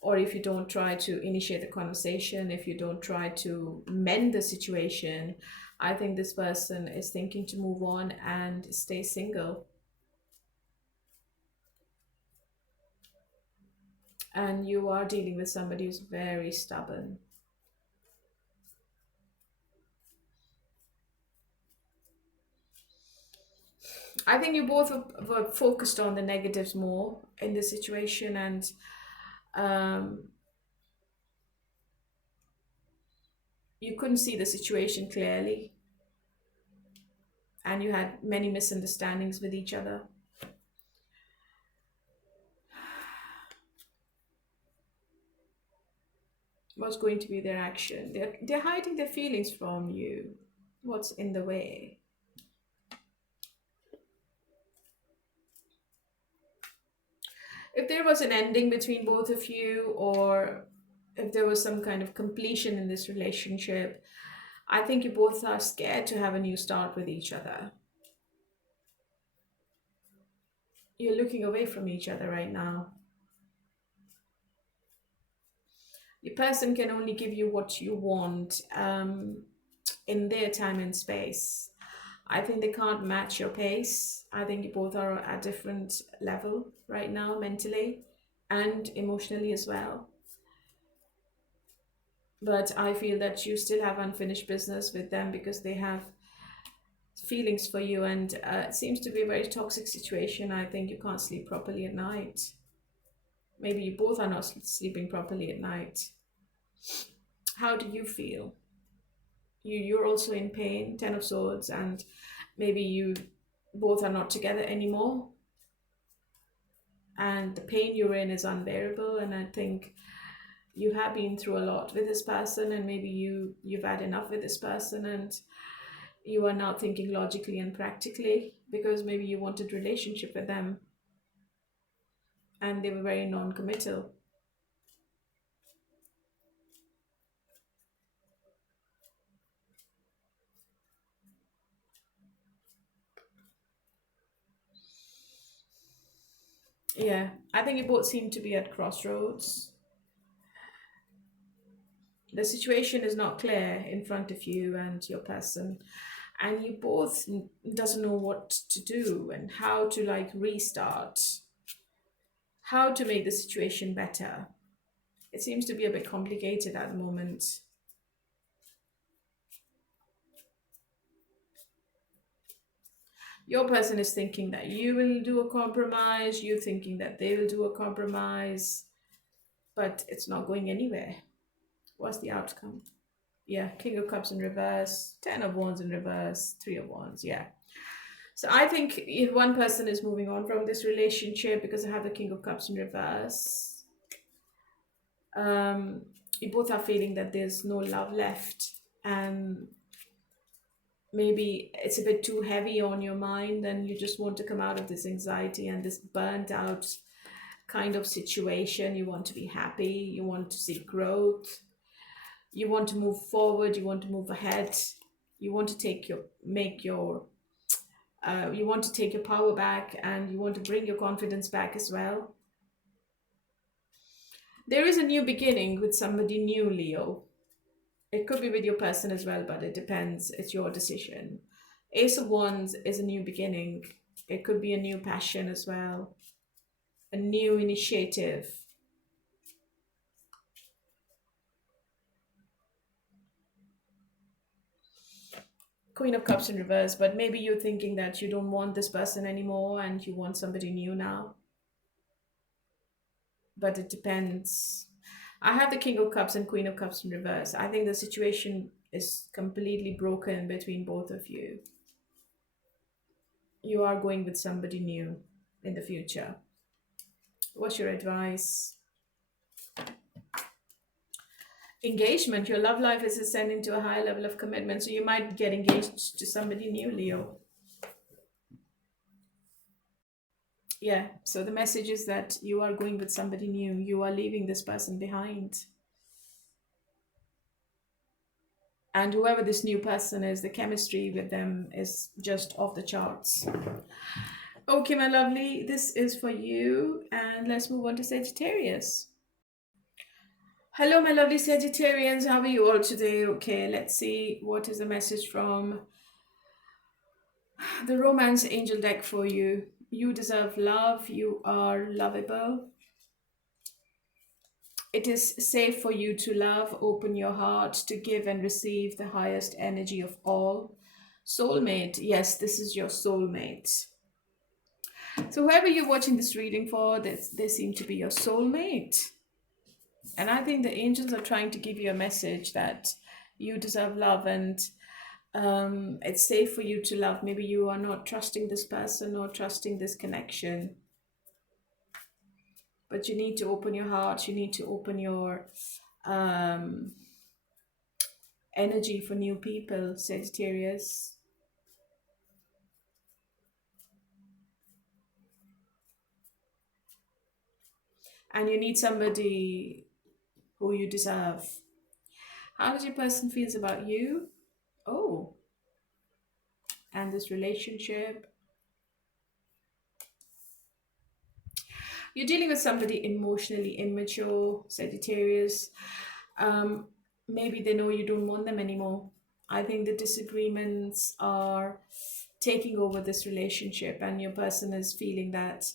or if you don't try to initiate the conversation, if you don't try to mend the situation. I think this person is thinking to move on and stay single. And you are dealing with somebody who's very stubborn. I think you both were focused on the negatives more in the situation, and um, you couldn't see the situation clearly, and you had many misunderstandings with each other. What's going to be their action? They're hiding their feelings from you. What's in the way? If there was an ending between both of you, or if there was some kind of completion in this relationship, I think you both are scared to have a new start with each other. You're looking away from each other right now. Your person can only give you what you want in their time and space. I think they can't match your pace. I think you both are at a different level right now, mentally and emotionally as well. But I feel that you still have unfinished business with them because they have feelings for you, and it seems to be a very toxic situation. I think you can't sleep properly at night. Maybe you both are not sleeping properly at night. How do you feel? You're also in pain, Ten of Swords, and maybe you both are not together anymore, and the pain you're in is unbearable. And I think you have been through a lot with this person, and maybe you've had enough with this person, and you are now thinking logically and practically, because maybe you wanted relationship with them and they were very non-committal. Yeah, I think you both seem to be at crossroads. The situation is not clear in front of you and your person, and you both doesn't know what to do and how to like restart, how to make the situation better. It seems to be a bit complicated at the moment. Your person is thinking that you will do a compromise, you thinking that they will do a compromise, but it's not going anywhere. What's the outcome? Yeah, King of Cups in reverse, Ten of Wands in reverse, Three of Wands. Yeah. So I think if one person is moving on from this relationship because I have the King of Cups in reverse. You both are feeling that there's no love left, and maybe it's a bit too heavy on your mind, and you just want to come out of this anxiety and this burnt out kind of situation. You want to be happy, you want to see growth, you want to move forward, you want to move ahead, you want to you want to take your power back, and you want to bring your confidence back as well. There is a new beginning with somebody new, Leo. It could be with your person as well, but it depends. It's your decision. Ace of Wands is a new beginning. It could be a new passion as well, a new initiative. Queen of Cups in reverse, but maybe you're thinking that you don't want this person anymore and you want somebody new now. But it depends. I have the King of Cups and Queen of Cups in reverse. I think the situation is completely broken between both of you. You are going with somebody new in the future. What's your advice? Engagement. Your love life is ascending to a higher level of commitment, so you might get engaged to somebody new, Leo. Yeah, so the message is that you are going with somebody new. You are leaving this person behind. And whoever this new person is, the chemistry with them is just off the charts. Okay, my lovely, this is for you. And let's move on to Sagittarius. Hello, my lovely Sagittarians. How are you all today? Okay, let's see what is the message from the Romance Angel deck for you. You deserve love. You are lovable. It is safe for you to love. Open your heart to give and receive the highest energy of all. Soulmate. Yes, this is your soulmate. So whoever you're watching this reading for, they seem to be your soulmate. And I think the angels are trying to give you a message that you deserve love, and it's safe for you to love. Maybe you are not trusting this person or trusting this connection, but you need to open your heart. You need to open your um, energy for new people, Sagittarius. And you need somebody who you deserve. How does your person feels about you? Oh, and this relationship. You're dealing with somebody emotionally immature, Sagittarius. Um, Maybe they know you don't want them anymore. I think the disagreements are taking over this relationship, and your person is feeling that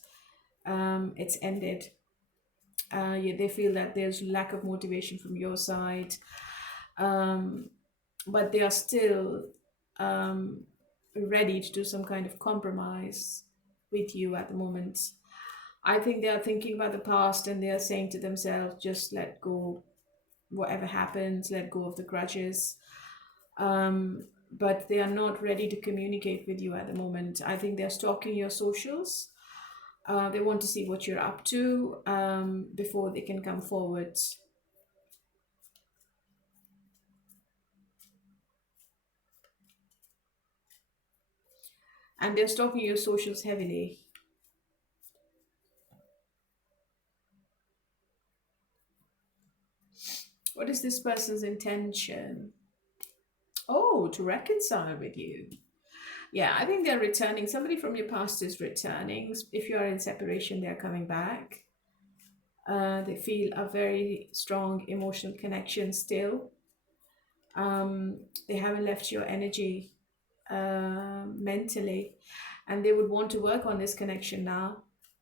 it's ended. Yeah, they feel that there's lack of motivation from your side, um, but they are still um, ready to do some kind of compromise with you at the moment. I think they are thinking about the past and they are saying to themselves, just let go, whatever happens, let go of the grudges. But they are not ready to communicate with you at the moment. I think they're stalking your socials. They want to see what you're up to before they can come forward. And they're stalking your socials heavily. What is this person's intention? Oh, to reconcile with you. Yeah, I think they're returning. Somebody from your past is returning. If you are in separation, they're coming back. They feel a very strong emotional connection still. They haven't left your energy mentally, and they would want to work on this connection now.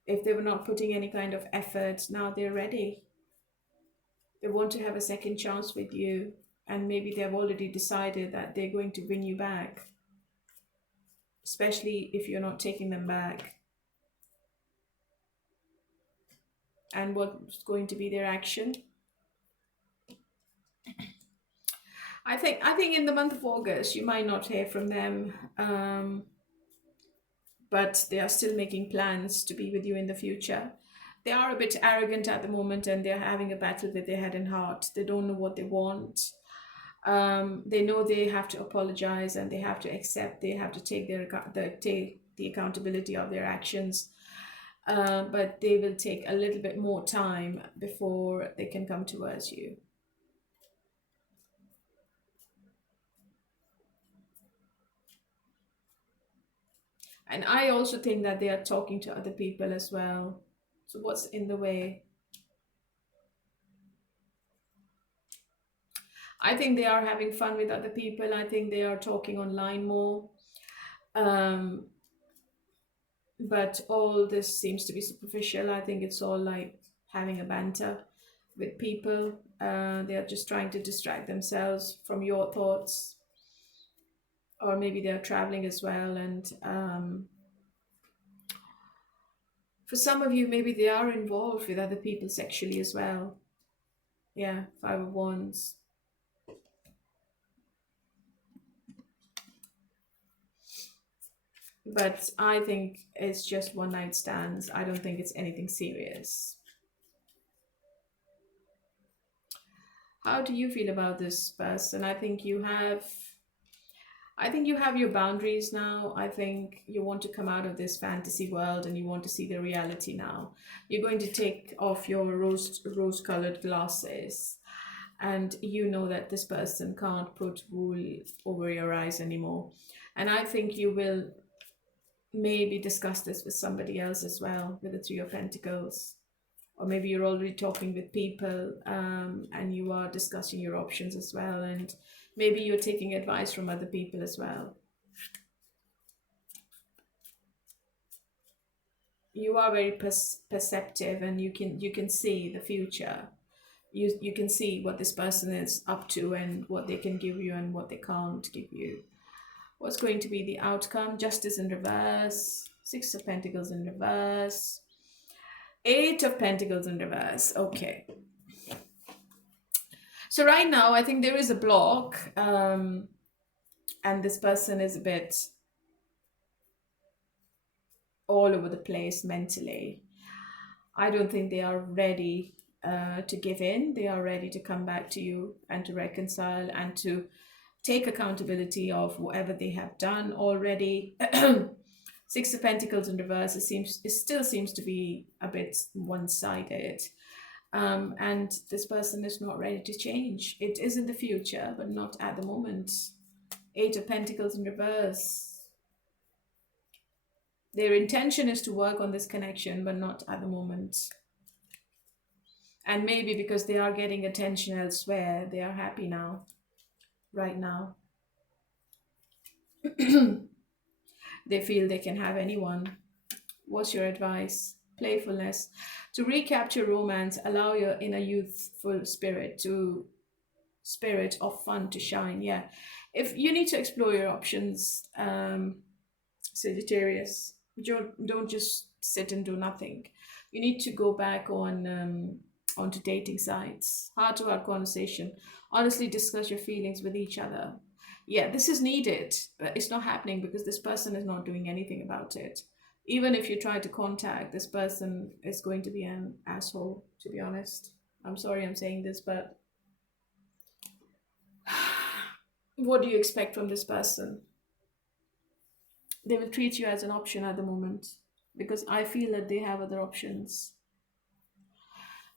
If they were not putting any kind of effort, now they're ready. They want to have a second chance with you, and maybe they've already decided that they're going to bring you back, especially if you're not taking them back. And what's going to be their action? I think in the month of August you might not hear from them, but they are still making plans to be with you in the future. They are a bit arrogant at the moment, and they're having a battle with their head and heart. They don't know what they want. They know they have to apologize, and they have to accept. They have to take take the accountability of their actions. But they will take a little bit more time before they can come towards you. And I also think that they are talking to other people as well. So what's in the way? I think they are having fun with other people. I think they are talking online more. Um, but all this seems to be superficial. I think it's all like having a banter with people. They are just trying to distract themselves from your thoughts. Or maybe they're traveling as well. And for some of you, maybe they are involved with other people sexually as well. Yeah, Five of Wands. But I think it's just one night stands. I don't think it's anything serious. How do you feel about this person? I think you have your boundaries now. I think you want to come out of this fantasy world and you want to see the reality now. You're going to take off your rose colored glasses, and you know that this person can't put wool over your eyes anymore. And I think you will maybe discuss this with somebody else as well, with the Three of Pentacles. Or maybe you're already talking with people, and you are discussing your options as well. And maybe you're taking advice from other people as well. You are very perceptive, and you can see the future. You can see what this person is up to and what they can give you and what they can't give you. What's going to be the outcome? Justice in reverse. Six of Pentacles in reverse. Eight of Pentacles in reverse. Okay. So right now, I think there is a block, and this person is a bit all over the place mentally. I don't think they are ready to give in. They are ready to come back to you and to reconcile and to take accountability of whatever they have done already. Six of Pentacles in reverse, it still seems to be a bit one-sided. And this person is not ready to change. It is in the future, but not at the moment. Eight of Pentacles in reverse. Their intention is to work on this connection, but not at the moment. And maybe because they are getting attention elsewhere, they are happy now, right now. They feel they can have anyone. What's your advice? Playfulness. To recapture romance, allow your inner youthful spirit of fun to shine. Yeah. If you need to explore your options, Sagittarius, don't just sit and do nothing. You need to go back onto dating sites, heart-to-heart conversation, honestly discuss your feelings with each other. Yeah, this is needed, but it's not happening because this person is not doing anything about it. Even if you try to contact, this person is going to be an asshole, to be honest. I'm sorry I'm saying this, but what do you expect from this person? They will treat you as an option at the moment because I feel that they have other options.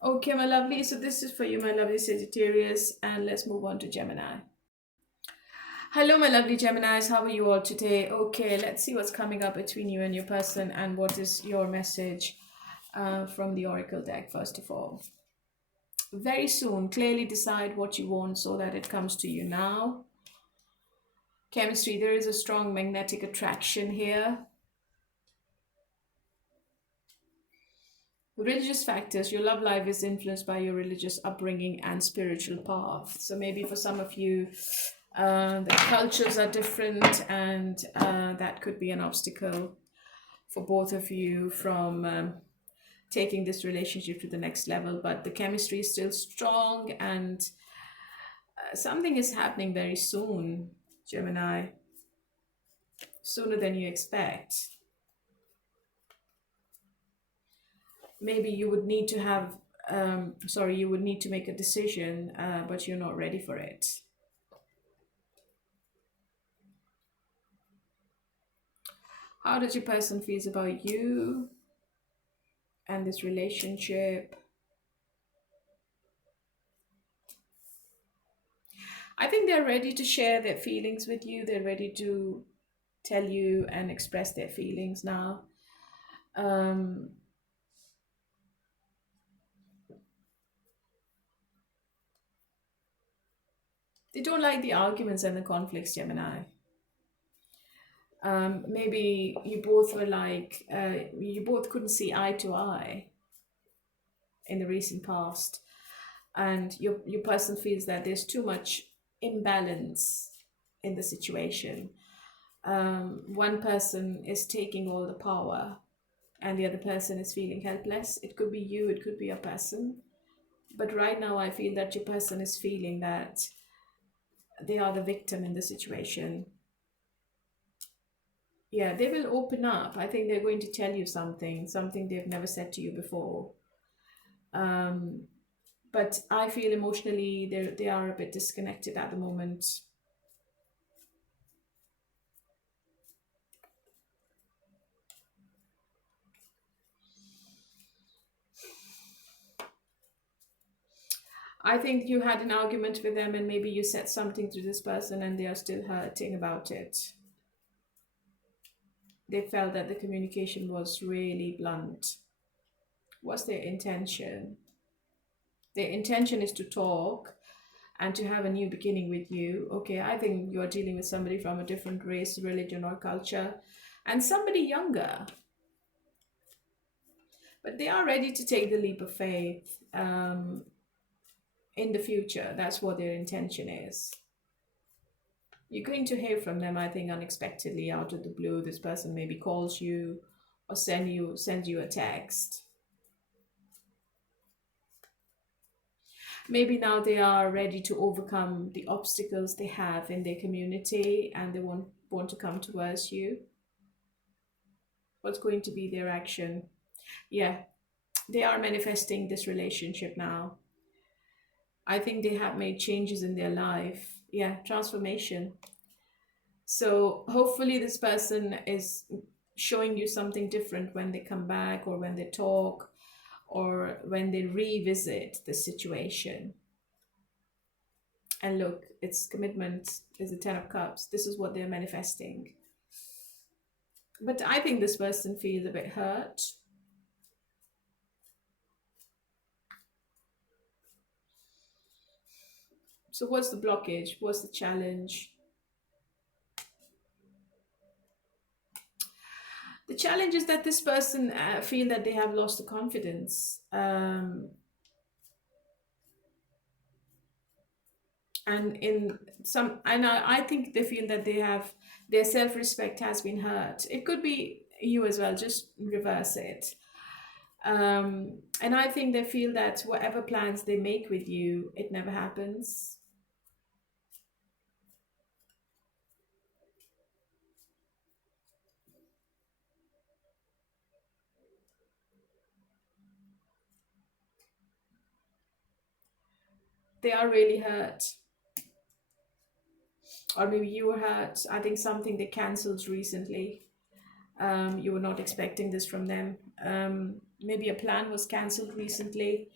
Okay, my lovely. So this is for you, my lovely Sagittarius. And let's move on to Gemini. Hello, my lovely Geminis. How are you all today? Okay, let's see what's coming up between you and your person and what is your message from the Oracle deck, first of all. Very soon, clearly decide what you want so that it comes to you now. Chemistry, there is a strong magnetic attraction here. Religious factors, your love life is influenced by your religious upbringing and spiritual path. So maybe for some of you, the cultures are different, and that could be an obstacle for both of you from taking this relationship to the next level. But the chemistry is still strong, and something is happening very soon, Gemini, sooner than you expect. Maybe you would need to have, you would need to make a decision, but you're not ready for it. How does your person feel about you and this relationship? I think they're ready to share their feelings with you. They're ready to tell you and express their feelings now. They don't like the arguments and the conflicts, Gemini. Maybe you both were like, you both couldn't see eye to eye in the recent past. And your person feels that there's too much imbalance in the situation. One person is taking all the power and the other person is feeling helpless. It could be you, it could be a person. But right now I feel that your person is feeling that they are the victim in the situation. Yeah, they will open up. I think they're going to tell you something they've never said to you before. But I feel emotionally they are a bit disconnected at the moment. I think you had an argument with them and maybe you said something to this person and they are still hurting about it. They felt that the communication was really blunt. What's their intention? Their intention is to talk and to have a new beginning with you. Okay, I think you're dealing with somebody from a different race, religion, or culture, and somebody younger. But they are ready to take the leap of faith in the future. That's what their intention is. You're going to hear from them, I think, unexpectedly out of the blue. This person maybe calls you or send you a text. Maybe now they are ready to overcome the obstacles they have in their community, and they want to come towards you. What's going to be their action? Yeah, they are manifesting this relationship now. I think they have made changes in their life. Yeah, transformation. So hopefully this person is showing you something different when they come back, or when they talk, or when they revisit the situation. And look, it's commitment, is the 10 of Cups. This is what they're manifesting. But I think this person feels a bit hurt. So what's the blockage? What's the challenge? The challenge is that this person feel that they have lost the confidence. And I think they feel that their self-respect has been hurt. It could be you as well, just reverse it. And I think they feel that whatever plans they make with you, it never happens. They are really hurt. Or maybe you were hurt. I think something they cancelled recently. You were not expecting this from them. Maybe a plan was cancelled recently,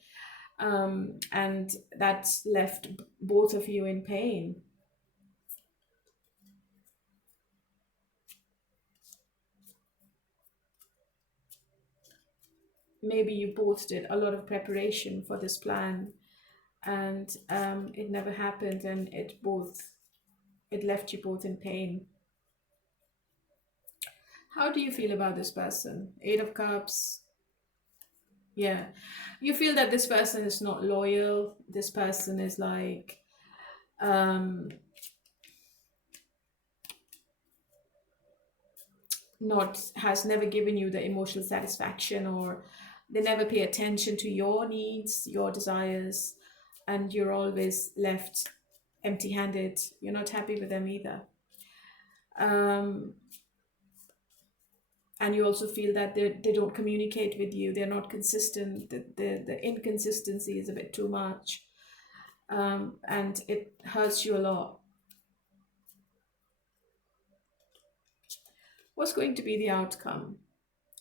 and that left both of you in pain. Maybe you both did a lot of preparation for this plan, and it never happened, and it left you both in pain. How do you feel about this person? 8 of Cups. Yeah, you feel that this person is not loyal. This person is like not has never given you the emotional satisfaction, or they never pay attention to your needs, your desires, and you're always left empty-handed. You're not happy with them either. um and you also feel that they don't communicate with you, they're not consistent, the inconsistency is a bit too much, and it hurts you a lot. What's going to be the outcome?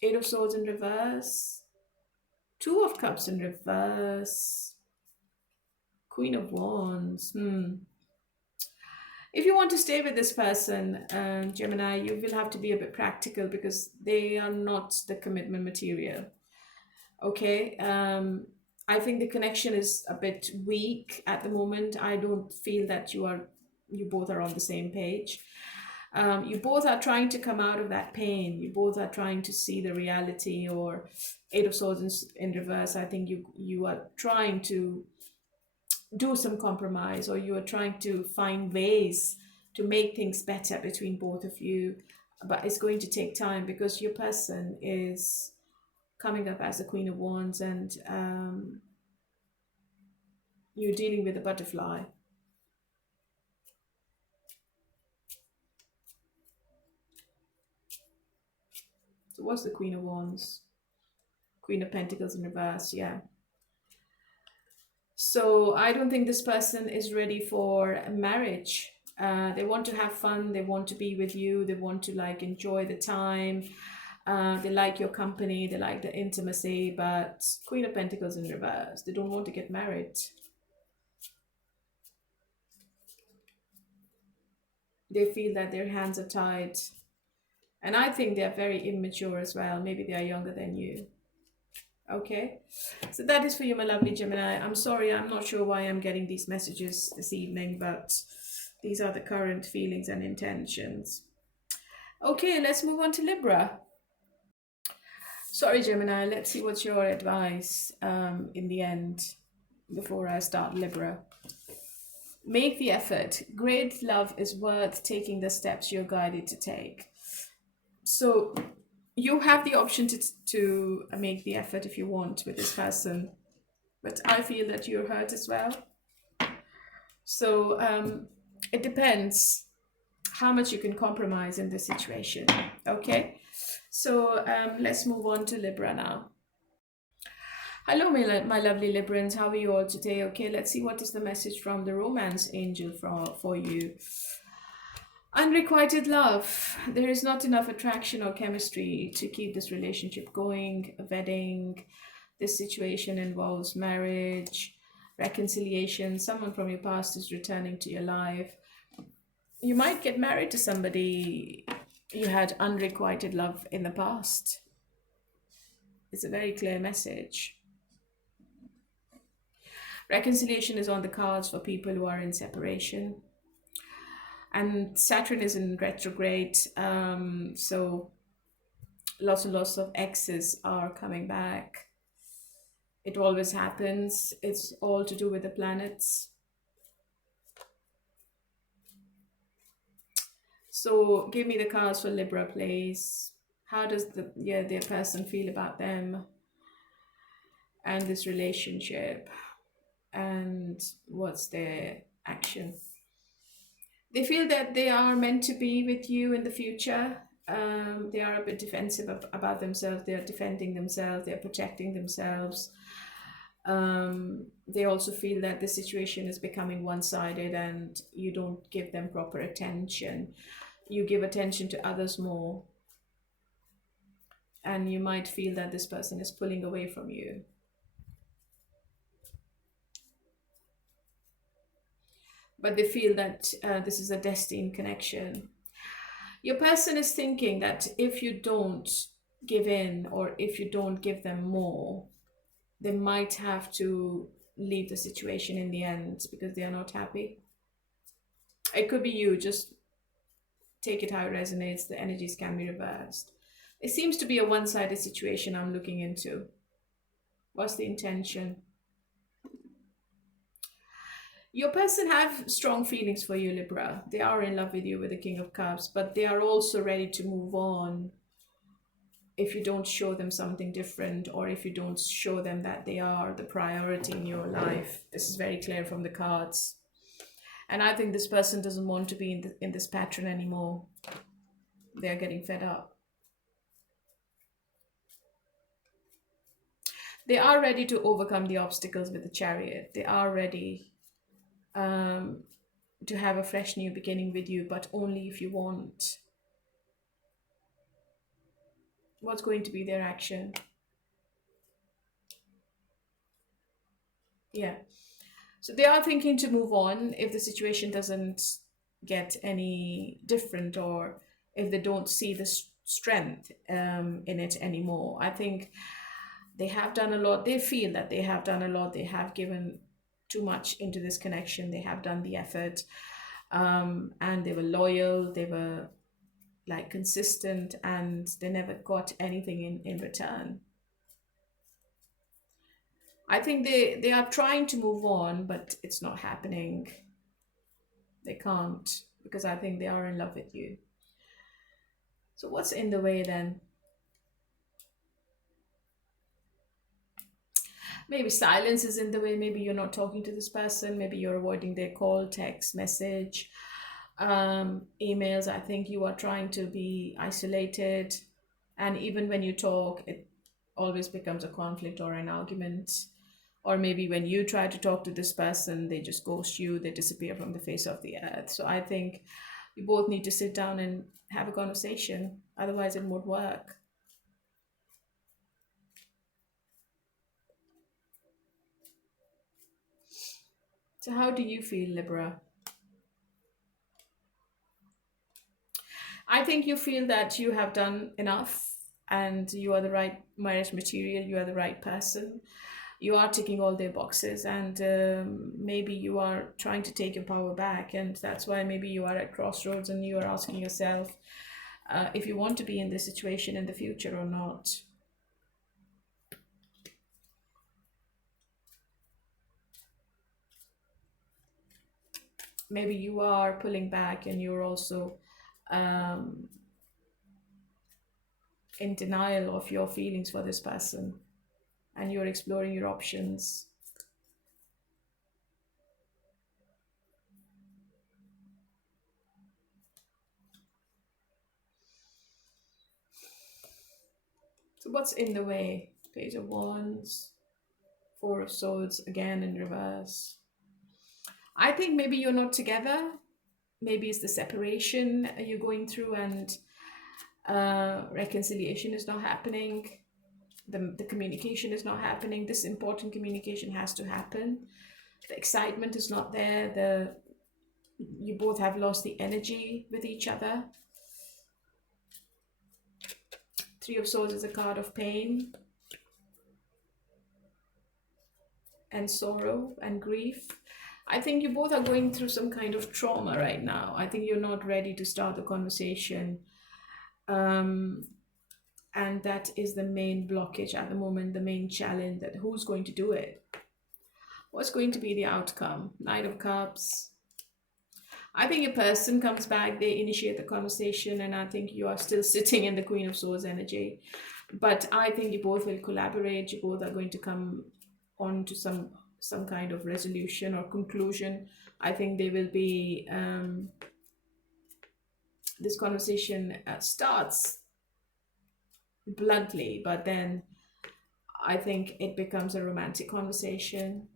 8 of Swords in reverse, 2 of Cups in reverse, Queen of Wands. If you want to stay with this person, Gemini, you will have to be a bit practical, because they are not the commitment material. Okay. I think the connection is a bit weak at the moment. I don't feel that you both are on the same page. You both are trying to come out of that pain. You both are trying to see the reality. Or 8 of Swords in reverse, I think you are trying to do some compromise, or you are trying to find ways to make things better between both of you. But it's going to take time, because your person is coming up as the Queen of Wands, and you're dealing with a butterfly. So what's the Queen of Wands? Queen of Pentacles in reverse. Yeah. So I don't think this person is ready for marriage. They want to have fun, they want to be with you, they want to like enjoy the time, they like your company, they like the intimacy, but Queen of Pentacles in reverse, they don't want to get married. They feel that their hands are tied, and I think they're very immature as well. Maybe they are younger than you. Okay, so that is for you, my lovely Gemini. I'm sorry, I'm not sure why I'm getting these messages this evening, but these are the current feelings and intentions. Okay, let's move on to Libra. Sorry, Gemini, let's see what's your advice in the end before I start Libra. Make the effort. Great love is worth taking the steps you're guided to take. So You have the option to make the effort if you want with this person, but I feel that you're hurt as well. So it depends how much you can compromise in this situation. Okay, so let's move on to Libra now. Hello, my lovely Librans. How are you all today? Okay, let's see what is the message from the romance angel for you. Unrequited love. There is not enough attraction or chemistry to keep this relationship going. A wedding. This situation involves marriage, reconciliation. Someone from your past is returning to your life. You might get married to somebody you had unrequited love in the past. It's a very clear message. Reconciliation is on the cards for people who are in separation. And Saturn is in retrograde, so lots and lots of exes are coming back. It always happens. It's all to do with the planets. So give me the cards for Libra, please. How does their person feel about them and this relationship, and what's their action? They feel that they are meant to be with you in the future. They are a bit defensive about themselves. They are defending themselves. They are protecting themselves. They also feel that the situation is becoming one-sided and you don't give them proper attention. You give attention to others more. And you might feel that this person is pulling away from you. But they feel that this is a destined connection. Your person is thinking that if you don't give in or if you don't give them more, they might have to leave the situation in the end because they are not happy. It could be you, just take it how it resonates. The energies can be reversed. It seems to be a one-sided situation I'm looking into. What's the intention? Your person have strong feelings for you, Libra. They are in love with you with the King of Cups, but they are also ready to move on if you don't show them something different, or if you don't show them that they are the priority in your life. This is very clear from the cards. And I think this person doesn't want to be in this pattern anymore. They're getting fed up. They are ready to overcome the obstacles with the Chariot. They are ready to have a fresh new beginning with you, but only if you want. What's going to be their action? Yeah. So they are thinking to move on if the situation doesn't get any different, or if they don't see the strength in it anymore. I think they have done a lot. They feel that they have done a lot. They have given too much into this connection. They have done the effort, and they were loyal. They were like consistent, and they never got anything in return. I think they are trying to move on, but it's not happening. They can't, because I think they are in love with you. So what's in the way then? Maybe silence is in the way. Maybe you're not talking to this person. Maybe you're avoiding their call, text, message, emails. I think you are trying to be isolated. And even when you talk, it always becomes a conflict or an argument. Or maybe when you try to talk to this person, they just ghost you. They disappear from the face of the earth. So I think you both need to sit down and have a conversation. Otherwise, it won't work. So how do you feel, Libra? I think you feel that you have done enough and you are the right marriage material, you are the right person. You are ticking all their boxes, and maybe you are trying to take your power back, and that's why maybe you are at crossroads and you are asking yourself if you want to be in this situation in the future or not. Maybe you are pulling back and you're also in denial of your feelings for this person, and you're exploring your options. So what's in the way? Page of Wands, Four of Swords, again in reverse. I think maybe you're not together. Maybe it's the separation you're going through, and reconciliation is not happening. The communication is not happening. This important communication has to happen. The excitement is not there. You both have lost the energy with each other. Three of Swords is a card of pain and sorrow and grief. I think you both are going through some kind of trauma right now. I think you're not ready to start the conversation. And that is the main blockage at the moment, the main challenge, that who's going to do it? What's going to be the outcome? Knight of Cups. I think a person comes back, they initiate the conversation, and I think you are still sitting in the Queen of Swords energy. But I think you both will collaborate. You both are going to come on to some kind of resolution or conclusion. I think they will be, this conversation starts bluntly, but then I think it becomes a romantic conversation.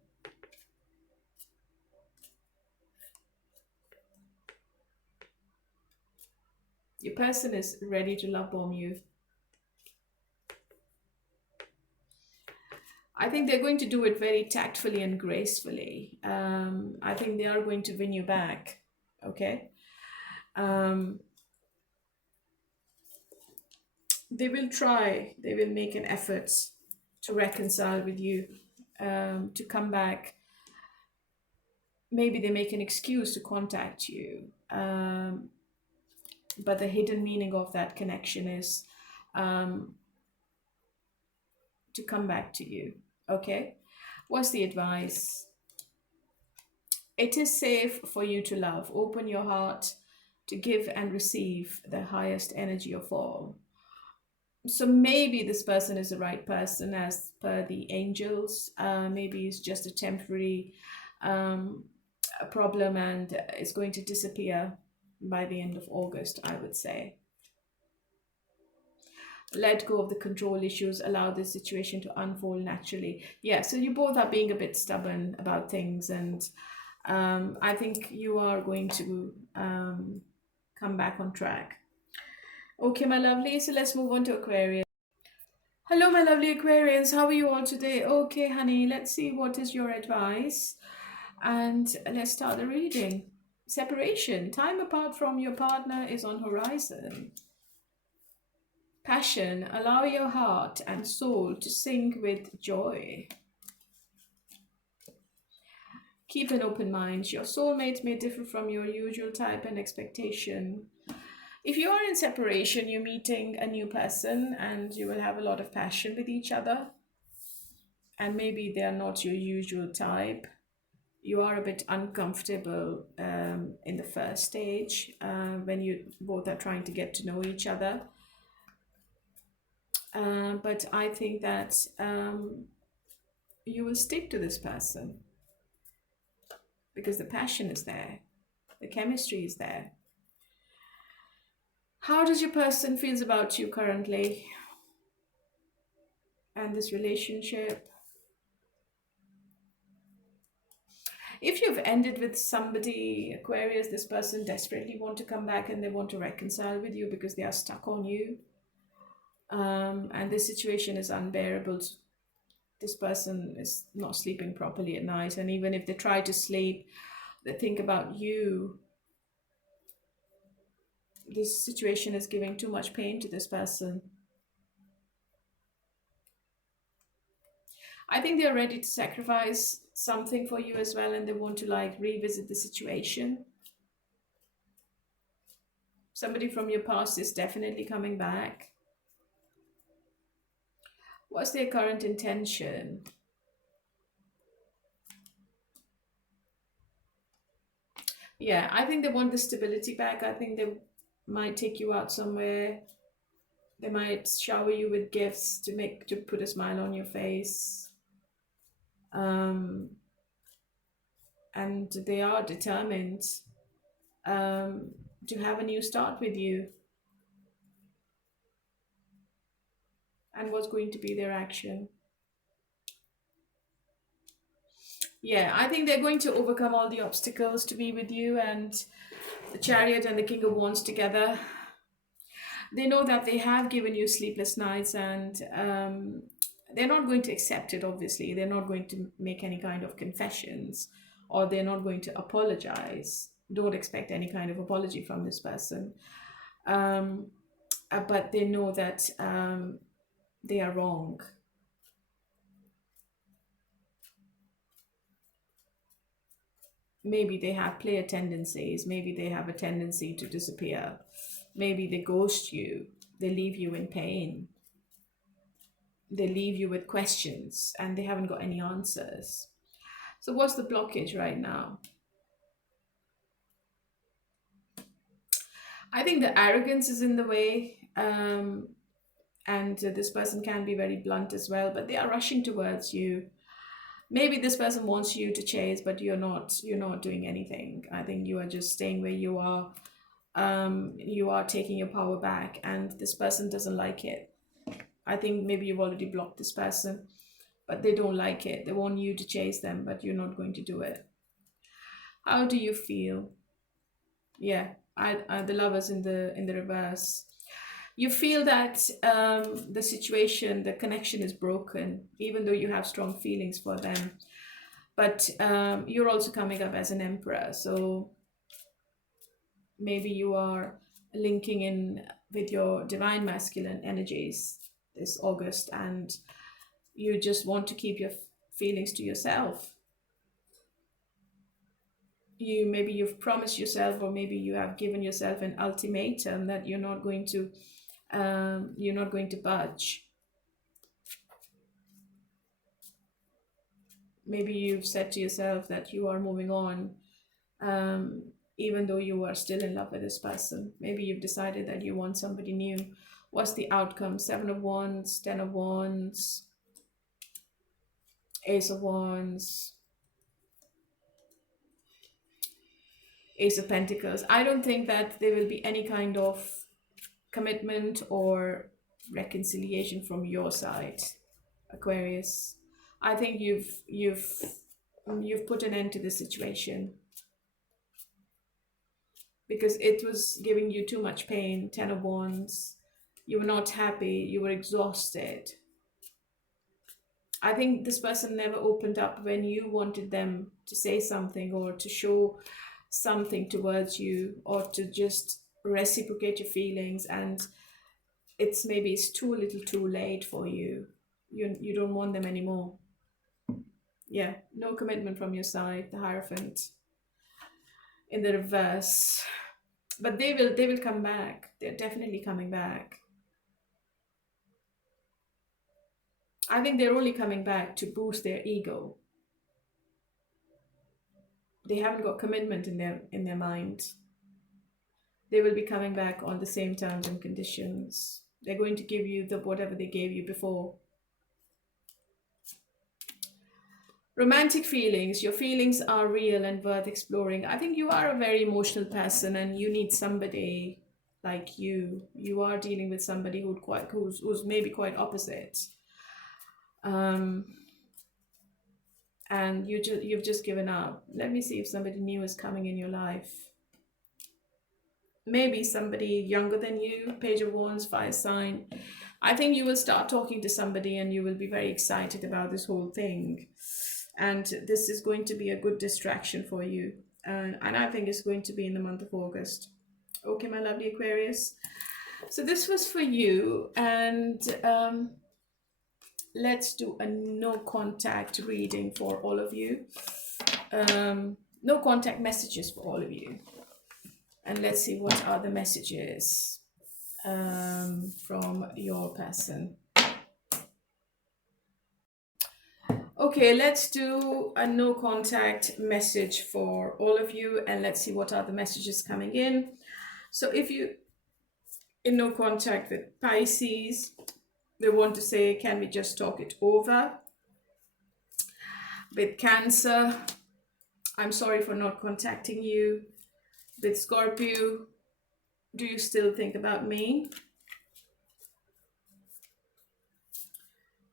Your person is ready to love bomb you. I think they're going to do it very tactfully and gracefully. I think they are going to win you back. Okay. They will try, they will make an effort to reconcile with you, to come back. Maybe they make an excuse to contact you. But the hidden meaning of that connection is to come back to you. Okay. What's the advice? It is safe for you to love. Open your heart to give and receive the highest energy of all. So maybe this person is the right person as per the angels. Maybe it's just a temporary problem, and it's going to disappear by the end of August, I would say. Let go of the control issues, allow the situation to unfold naturally. Yeah, so you both are being a bit stubborn about things, and I think you are going to come back on track. Okay, my lovely, so let's move on to Aquarius. Hello, my lovely Aquarians. How are you all today? Okay, honey, let's see what is your advice. And let's start the reading. Separation. Time apart from your partner is on horizon. Passion. Allow your heart and soul to sing with joy. Keep an open mind. Your soulmate may differ from your usual type and expectation. If you are in separation, you're meeting a new person and you will have a lot of passion with each other. And maybe they are not your usual type. You are a bit uncomfortable in the first stage when you both are trying to get to know each other. But I think that you will stick to this person because the passion is there. The chemistry is there. How does your person feels about you currently and this relationship? If you've ended with somebody, Aquarius, this person desperately want to come back and they want to reconcile with you because they are stuck on you. And this situation is unbearable. This person is not sleeping properly at night. And even if they try to sleep, they think about you. This situation is giving too much pain to this person. I think they're ready to sacrifice something for you as well, and they want to like revisit the situation. Somebody from your past is definitely coming back. What's their current intention? Yeah, I think they want the stability back. I think they might take you out somewhere. They might shower you with gifts to put a smile on your face. And they are determined to have a new start with you. And what's going to be their action? Yeah, I think they're going to overcome all the obstacles to be with you, and the Chariot and the King of Wands together. They know that they have given you sleepless nights, and they're not going to accept it, obviously. They're not going to make any kind of confessions, or they're not going to apologize. Don't expect any kind of apology from this person. But they know that they are wrong. Maybe they have player tendencies. Maybe they have a tendency to disappear. Maybe they ghost you. They leave you in pain. They leave you with questions and they haven't got any answers. So what's the blockage right now? I think the arrogance is in the way. And this person can be very blunt as well, but they are rushing towards you. Maybe this person wants you to chase, but you're not doing anything. I think you are just staying where you are. You are taking your power back, and this person doesn't like it. I think maybe you've already blocked this person, but they don't like it. They want you to chase them, but you're not going to do it. How do you feel? Yeah, the Lovers in the reverse. You feel that the situation, the connection is broken, even though you have strong feelings for them. But you're also coming up as an Emperor, so maybe you are linking in with your divine masculine energies this August, and you just want to keep your feelings to yourself. Maybe you've promised yourself, or maybe you have given yourself an ultimatum that you're not going to budge. Maybe you've said to yourself that you are moving on, even though you are still in love with this person. Maybe you've decided that you want somebody new. What's the outcome? 7 of Wands, 10 of Wands, Ace of Wands, Ace of Pentacles. I don't think that there will be any kind of commitment or reconciliation from your side, Aquarius. I think you've put an end to the situation because it was giving you too much pain. 10 of Wands. You were not happy. You were exhausted. I think this person never opened up when you wanted them to say something or to show something towards you, or to just reciprocate your feelings, and maybe it's too little too late for you. You don't want them anymore. Yeah, no commitment from your side. The Hierophant in the reverse. But they will come back. They're definitely coming back. I think they're only coming back to boost their ego. They haven't got commitment in their mind. They will be coming back on the same terms and conditions. They're going to give you whatever they gave you before. Romantic feelings. Your feelings are real and worth exploring. I think you are a very emotional person, and you need somebody like you. You are dealing with somebody who's maybe quite opposite. And you've just given up. Let me see if somebody new is coming in your life. Maybe somebody younger than you. Page of Wands, fire sign. I think you will start talking to somebody and you will be very excited about this whole thing. And this is going to be a good distraction for you. And I think it's going to be in the month of August. Okay, my lovely Aquarius. So this was for you. And let's do a no contact reading for all of you. No contact messages for all of you. And let's see what are the messages from your person. Okay, let's do a no contact message for all of you, and let's see what are the messages coming in. So if you in no contact with Pisces. They want to say, can we just talk it over? With Cancer, I'm sorry for not contacting you. With Scorpio, do you still think about me?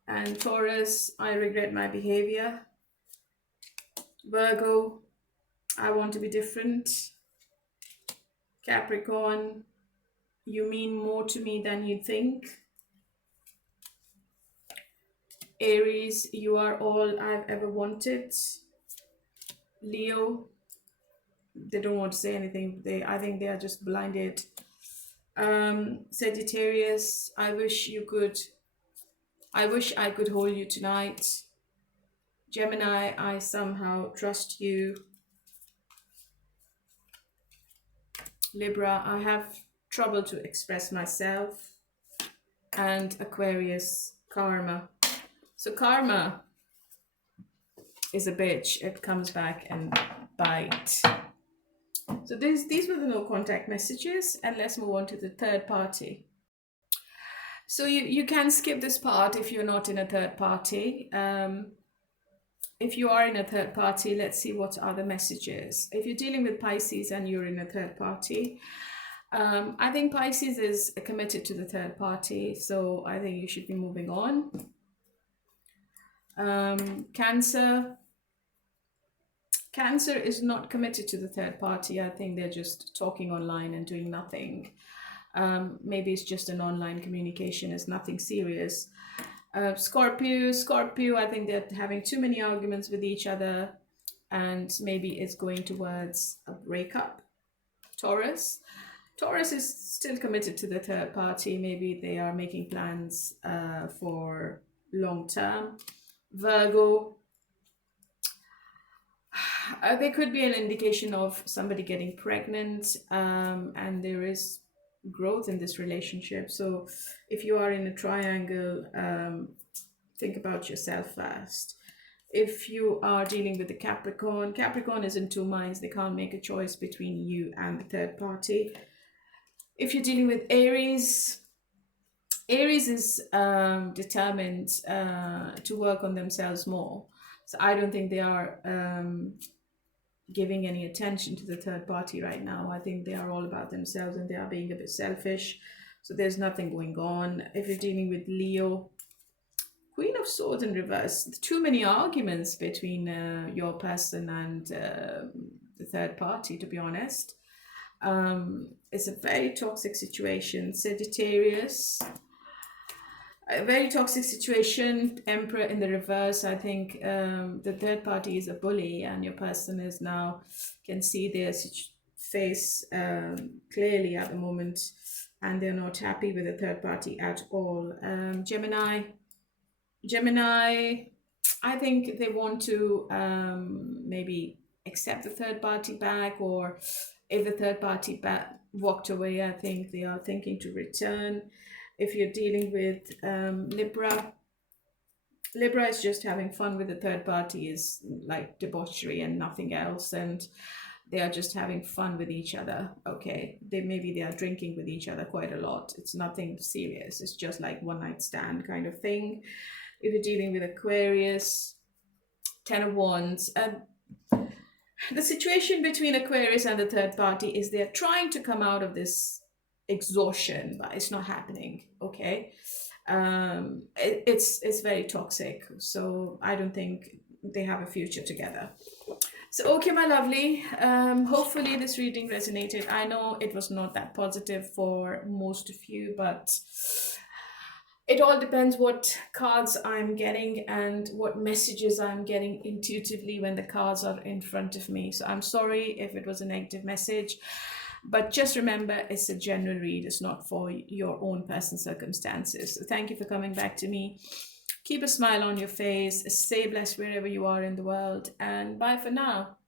And Taurus, I regret my behavior. Virgo, I want to be different. Capricorn, you mean more to me than you think. Aries, you are all I've ever wanted. Leo, they don't want to say anything. I think they are just blinded. Sagittarius, I wish I could hold you tonight. Gemini, I somehow trust you. Libra, I have trouble to express myself. And Aquarius, karma. So karma is a bitch. It comes back and bites. So these were the no contact messages, and let's move on to the third party. So you can skip this part if you're not in a third party. If you are in a third party, let's see what are the messages. If you're dealing with Pisces and you're in a third party, I think Pisces is committed to the third party, so I think you should be moving on. Cancer is not committed to the third party. I think they're just talking online and doing nothing. Maybe it's just an online communication, it's nothing serious. Scorpio, I think they're having too many arguments with each other, and maybe it's going towards a breakup. Taurus is still committed to the third party. Maybe they are making plans for long term. Virgo, there could be an indication of somebody getting pregnant, and there is growth in this relationship. So if you are in a triangle, think about yourself first. If you are dealing with the Capricorn is in two minds. They can't make a choice between you and the third party. If you're dealing with Aries is determined to work on themselves more. So I don't think they are giving any attention to the third party right now. I think they are all about themselves and they are being a bit selfish. So there's nothing going on. If you're dealing with Leo, Queen of Swords in reverse. Too many arguments between your person and the third party, to be honest. It's a very toxic situation. Sagittarius, a very toxic situation. Emperor in the reverse. I think the third party is a bully, and your person is now can see their face clearly at the moment, and they're not happy with the third party at all. Gemini, I think they want to maybe accept the third party back, or if the third party walked away, I think they are thinking to return. If you're dealing with Libra is just having fun with the third party, is like debauchery and nothing else, and they are just having fun with each other. Okay, maybe they are drinking with each other quite a lot. It's nothing serious. It's just like one night stand kind of thing. If you're dealing with Aquarius, Ten of Wands, the situation between Aquarius and the third party is they're trying to come out of this exhaustion, but it's not happening. Okay, it's very toxic, so I don't think they have a future together. So okay, my lovely, hopefully this reading resonated. I know it was not that positive for most of you, but it all depends what cards I'm getting and what messages I'm getting intuitively when the cards are in front of me. So I'm sorry if it was a negative message, but just remember, it's a general read. It's not for your own personal circumstances. So thank you for coming back to me. Keep a smile on your face. Stay blessed wherever you are in the world. And bye for now.